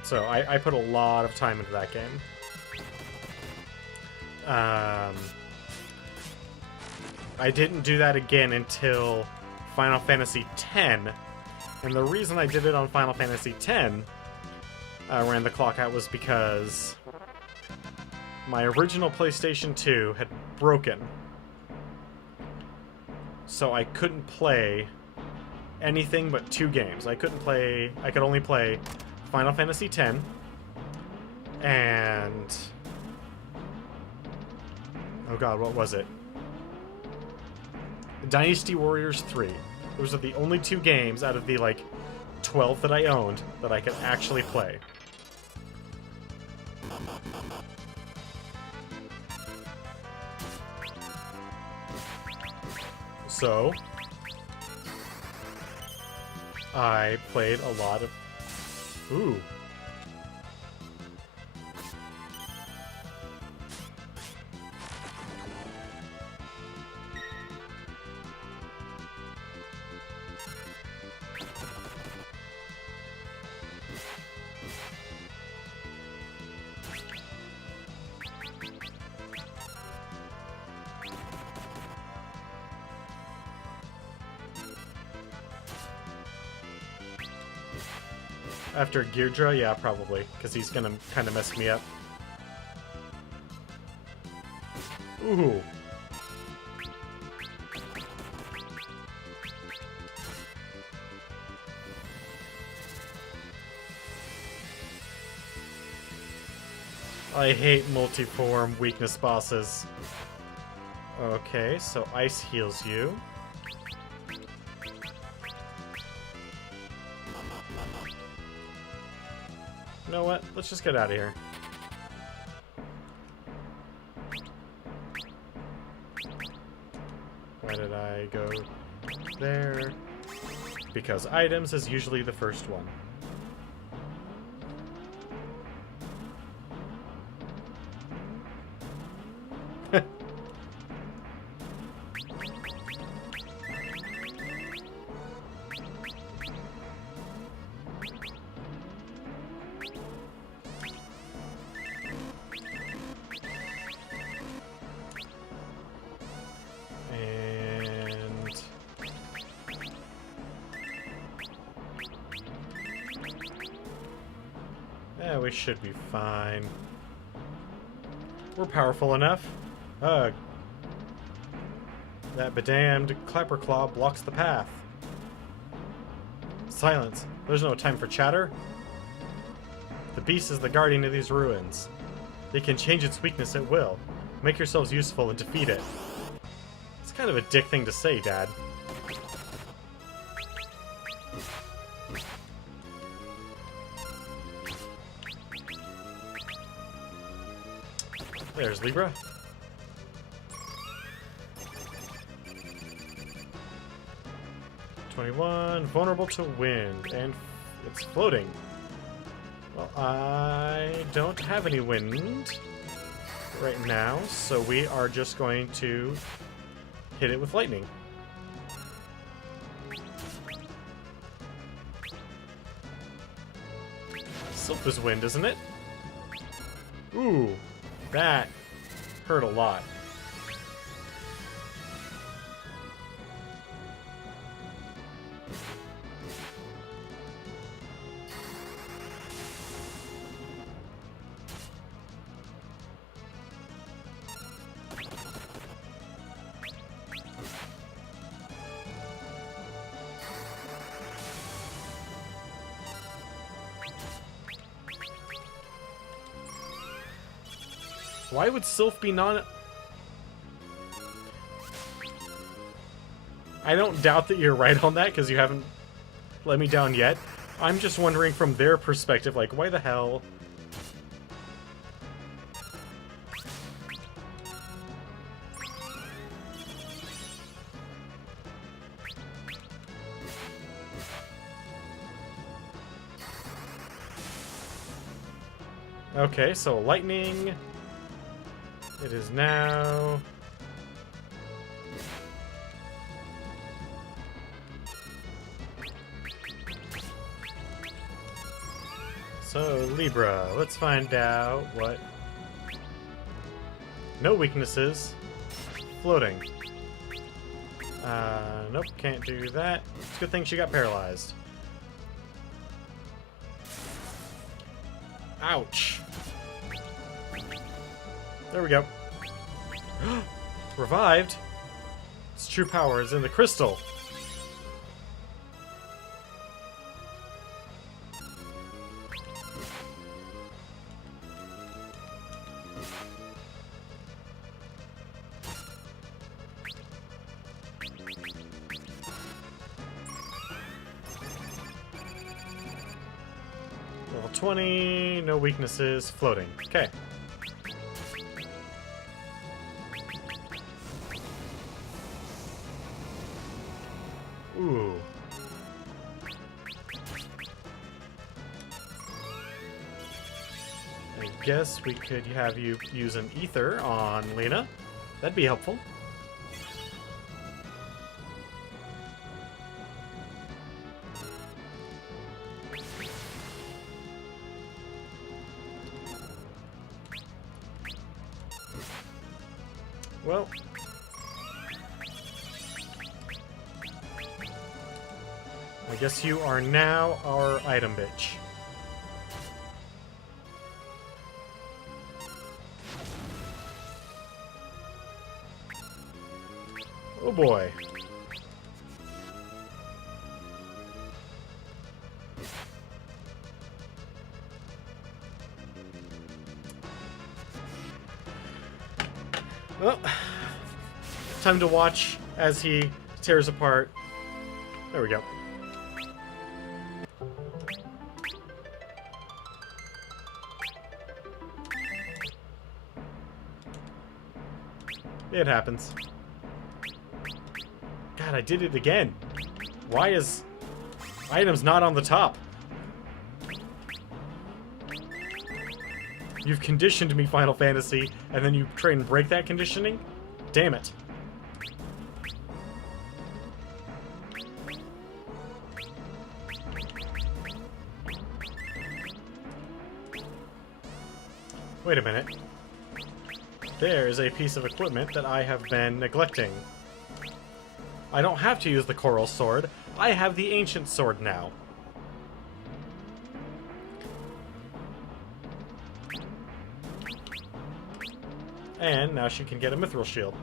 So I put a lot of time into that game. I didn't do that again until Final Fantasy X, and the reason I did it on Final Fantasy X, ran the clock out, was because my original PlayStation 2 had broken, so I couldn't play anything but 2 games. I could only play Final Fantasy X and... oh god, what was it? Dynasty Warriors 3. Those are the only 2 games out of the, like, 12 that I owned that I could actually play. So, I played a lot of... ooh. After Girdra? Yeah, probably. Because he's gonna kind of mess me up. Ooh. I hate multiform weakness bosses. Okay, so ice heals you. You know what? Let's just get out of here. Why did I go there? Because items is usually the first one. Yeah, we should be fine. We're powerful enough. Ugh. That bedamned Clapperclaw blocks the path. Silence. There's no time for chatter. The beast is the guardian of these ruins. It can change its weakness at will. Make yourselves useful and defeat it. It's kind of a dick thing to say, Dad. There's Libra. (21) Vulnerable to wind, and it's floating. Well, I don't have any wind right now, so we are just going to hit it with lightning. Sylph is wind, isn't it? Ooh. That hurt a lot. Why would Sylph be non... I don't doubt that you're right on that, because you haven't let me down yet. I'm just wondering from their perspective, like, why the hell... Okay, so lightning. It is now... So, Libra, let's find out what... No weaknesses. Floating. Nope, can't do that. It's a good thing she got paralyzed. Ouch. There we go. Revived? Its true power is in the crystal. Level 20, no weaknesses, floating. Okay. Ooh. I guess we could have you use an ether on Lena. That'd be helpful. Well, I guess you are now our item bitch. Oh boy. Well, time to watch as he tears apart. There we go. It happens. God, I did it again. Why is items not on the top? You've conditioned me, Final Fantasy, and then you try and break that conditioning? Damn it. Wait a minute. There is a piece of equipment that I have been neglecting. I don't have to use the Coral Sword. I have the Ancient Sword now. And now she can get a Mithril Shield.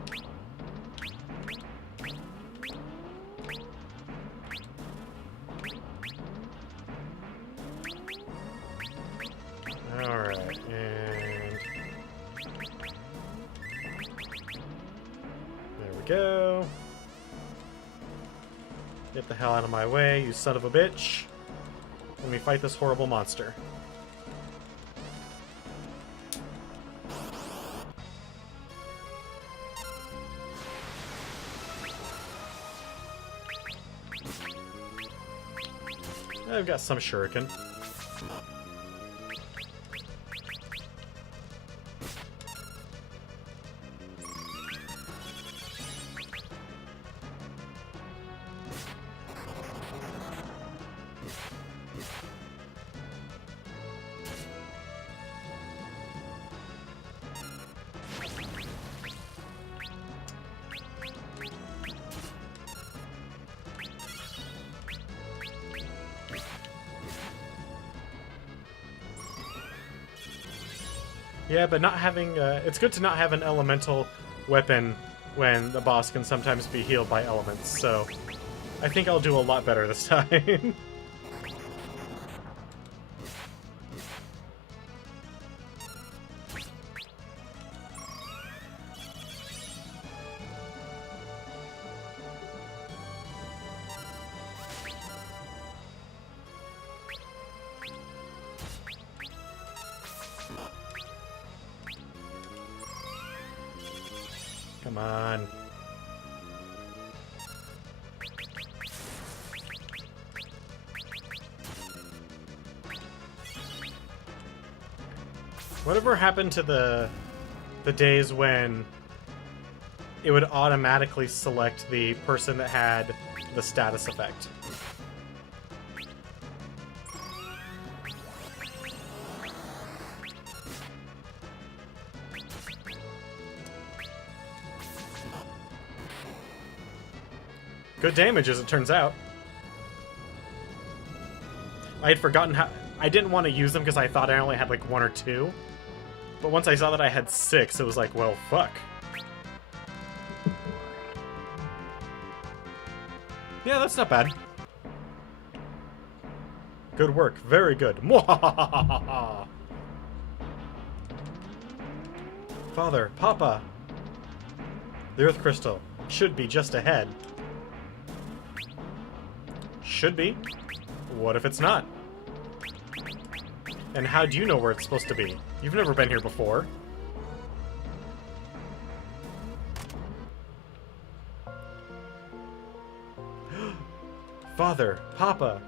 Alright, and... there we go. Get the hell out of my way, you son of a bitch. Let me fight this horrible monster. I've got some shuriken. Yeah, but not having... it's good to not have an elemental weapon when the boss can sometimes be healed by elements, so... I think I'll do a lot better this time. Come on. Whatever happened to the days when it would automatically select the person that had the status effect? Good damage, as it turns out. I had forgotten how... I didn't want to use them because I thought I only had like 1 or 2. But once I saw that I had 6, it was like, well, fuck. Yeah, that's not bad. Good work. Very good. Mwahahaha. Father, Papa. The Earth Crystal should be just ahead. Should be. What if it's not? And how do you know where it's supposed to be? You've never been here before. Father, Papa.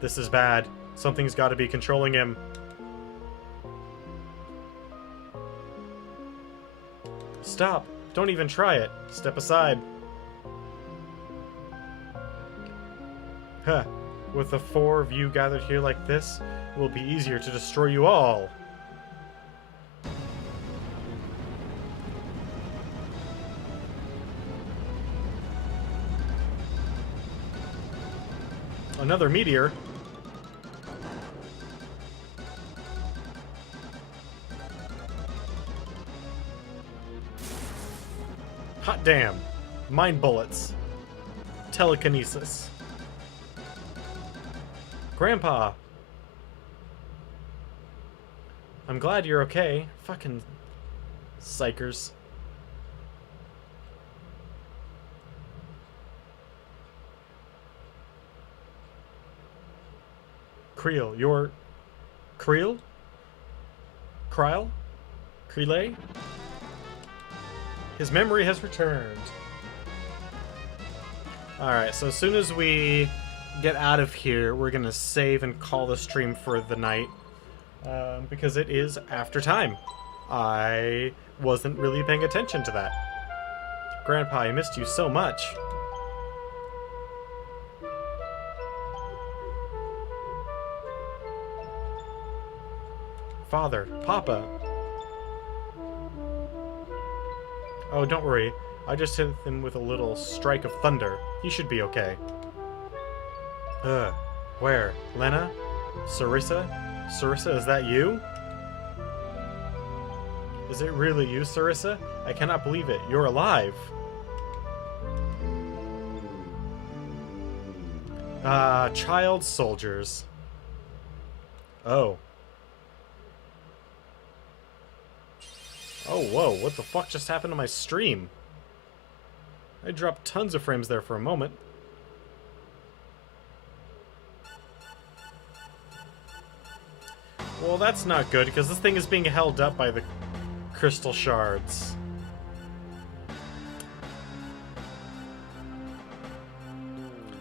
This is bad. Something's got to be controlling him. Stop. Don't even try it. Step aside. Huh. With the 4 of you gathered here like this, it will be easier to destroy you all. Another meteor. Hot damn. Mind bullets. Telekinesis. Grandpa! I'm glad you're okay. Fucking psychers. Creel, you're... Creel? Kryle? Crele? His memory has returned. Alright, so as soon as we get out of here, we're gonna save and call the stream for the night. Because it is after time. I wasn't really paying attention to that. Grandpa, I missed you so much. Father, Papa. Oh, don't worry. I just hit him with a little strike of thunder. He should be okay. Where? Lena? Sarissa? Sarissa, is that you? Is it really you, Sarissa? I cannot believe it. You're alive. Child soldiers. Oh. Oh, whoa, what the fuck just happened to my stream? I dropped tons of frames there for a moment. Well, that's not good, because this thing is being held up by the crystal shards.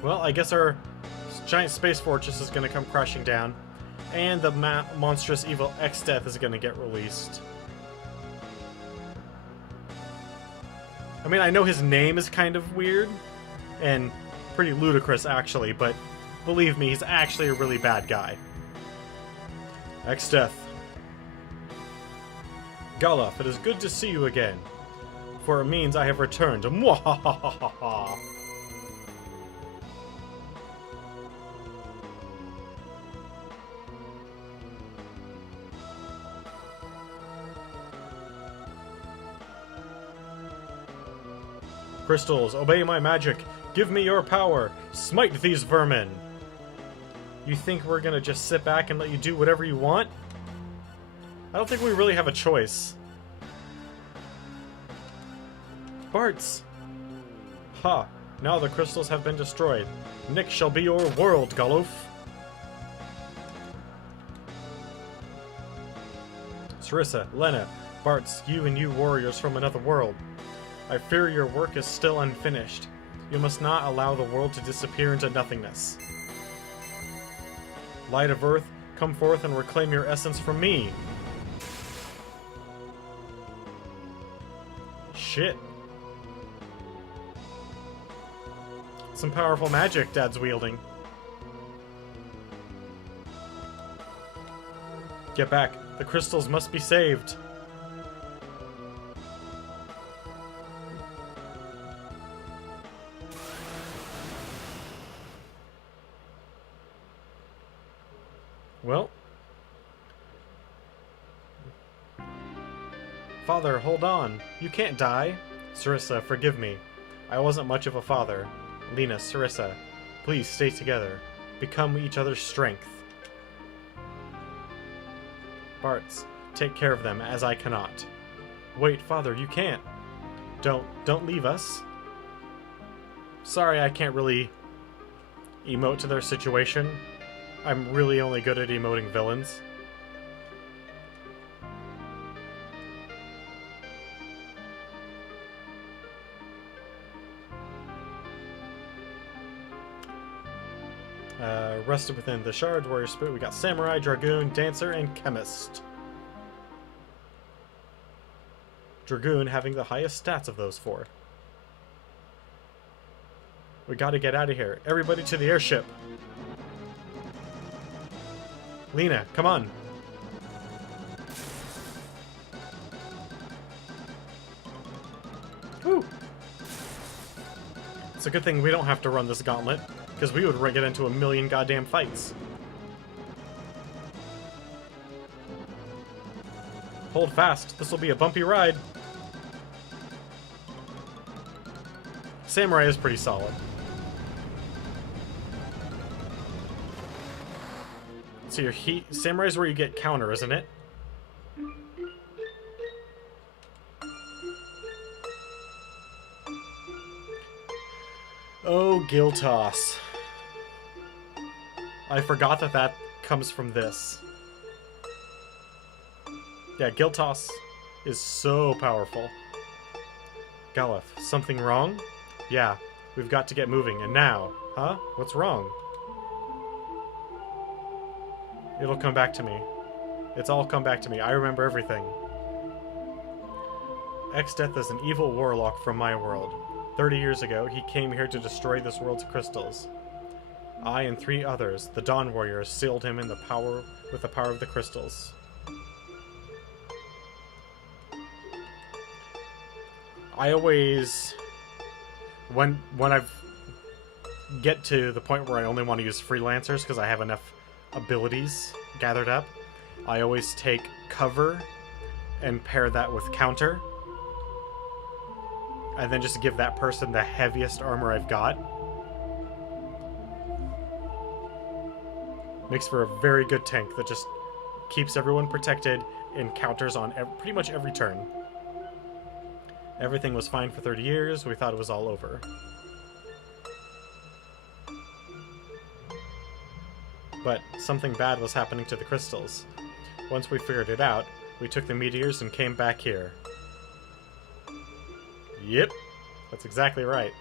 Well, I guess our giant space fortress is going to come crashing down, and the monstrous evil X-Death is going to get released. I mean, I know his name is kind of weird, and pretty ludicrous, actually, but believe me, he's actually a really bad guy. X-Death. Galof, it is good to see you again. For it means I have returned. Mwahahaha. Crystals, obey my magic. Give me your power. Smite these vermin. You think we're gonna just sit back and let you do whatever you want? I don't think we really have a choice. Bartz! Ha! Now the crystals have been destroyed. Nick shall be your world, Galof. Sarissa, Lena, Bartz, you and you warriors from another world. I fear your work is still unfinished. You must not allow the world to disappear into nothingness. Light of Earth, come forth and reclaim your essence from me. Shit. Some powerful magic Dad's wielding. Get back. The crystals must be saved. Well. Father, hold on. You can't die. Sarissa, forgive me. I wasn't much of a father. Lena, Sarissa, please stay together. Become each other's strength. Bartz, take care of them as I cannot. Wait, Father, you can't. Don't leave us. Sorry, I can't really emote to their situation. I'm really only good at emoting villains. Rested within the Shard, Warrior Spirit, we got Samurai, Dragoon, Dancer, and Chemist. Dragoon having the highest stats of those four. We gotta get out of here. Everybody to the airship. Lena, come on. Woo! It's a good thing we don't have to run this gauntlet, because we would get into a million goddamn fights. Hold fast. This will be a bumpy ride. Samurai is pretty solid. So your heat... Samurai is where you get counter, isn't it? Oh, Gil Toss. I forgot that that comes from this. Yeah, Gil Toss is so powerful. Galef, something wrong? Yeah, we've got to get moving, and now. Huh? What's wrong? It'll come back to me. It's all come back to me. I remember everything. Exdeath is an evil warlock from my world. 30 years ago, he came here to destroy this world's crystals. I and 3 others, the Dawn Warriors, sealed him in the power with the power of the crystals. I always, when I've get to the point where I only want to use freelancers because I have enough abilities gathered up, I always take cover and pair that with counter, and then just give that person the heaviest armor I've got. Makes for a very good tank that just keeps everyone protected and counters on pretty much every turn. Everything was fine for 30 years. We thought it was all over. But something bad was happening to the crystals. Once we figured it out, we took the meteors and came back here. Yep, that's exactly right.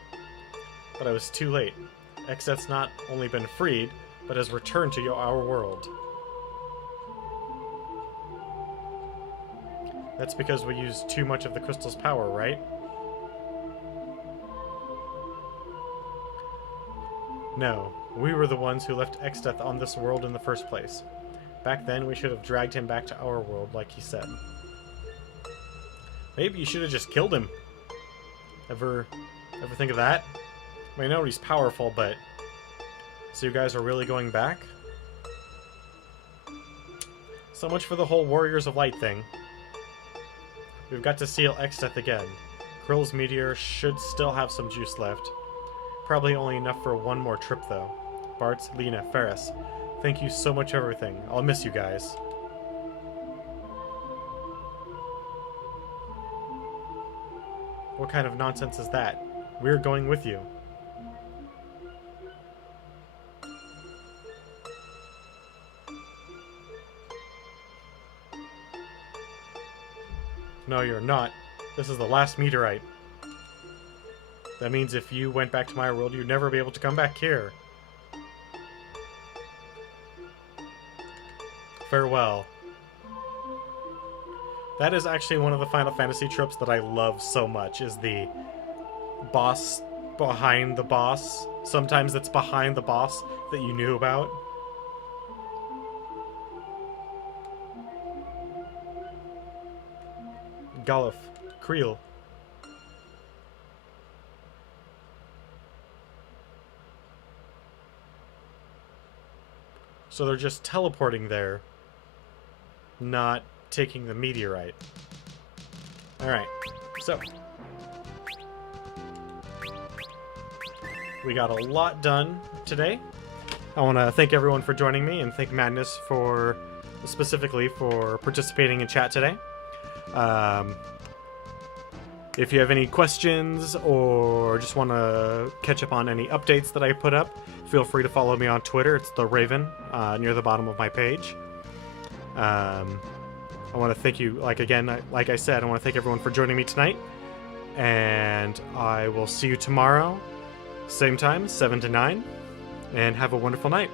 But I was too late. Exdeath's not only been freed, but has returned to our world. That's because we used too much of the crystal's power, right? No, we were the ones who left Exdeath on this world in the first place. Back then, we should have dragged him back to our world, like he said. Maybe you should have just killed him. Ever think of that? I mean, I know he's powerful, but... So you guys are really going back? So much for the whole Warriors of Light thing. We've got to seal Exdeath again. Krill's meteor should still have some juice left. Probably only enough for one more trip, though. Bartz, Lena, Ferris, thank you so much for everything. I'll miss you guys. What kind of nonsense is that? We're going with you. No, you're not. This is the last meteorite. That means if you went back to my world, you'd never be able to come back here. Farewell. That is actually one of the Final Fantasy tropes that I love so much, is the boss behind the boss. Sometimes it's behind the boss that you knew about. Galuf. Creel. So they're just teleporting there, not taking the meteorite. Alright, so we got a lot done today. I want to thank everyone for joining me, and thank Madness for specifically for participating in chat today. If you have any questions or just want to catch up on any updates that I put up, feel free to follow me on Twitter. It's the Raven, near the bottom of my page. I want to thank you, like I said, I want to thank everyone for joining me tonight. And I will see you tomorrow, same time, 7 to 9. And have a wonderful night.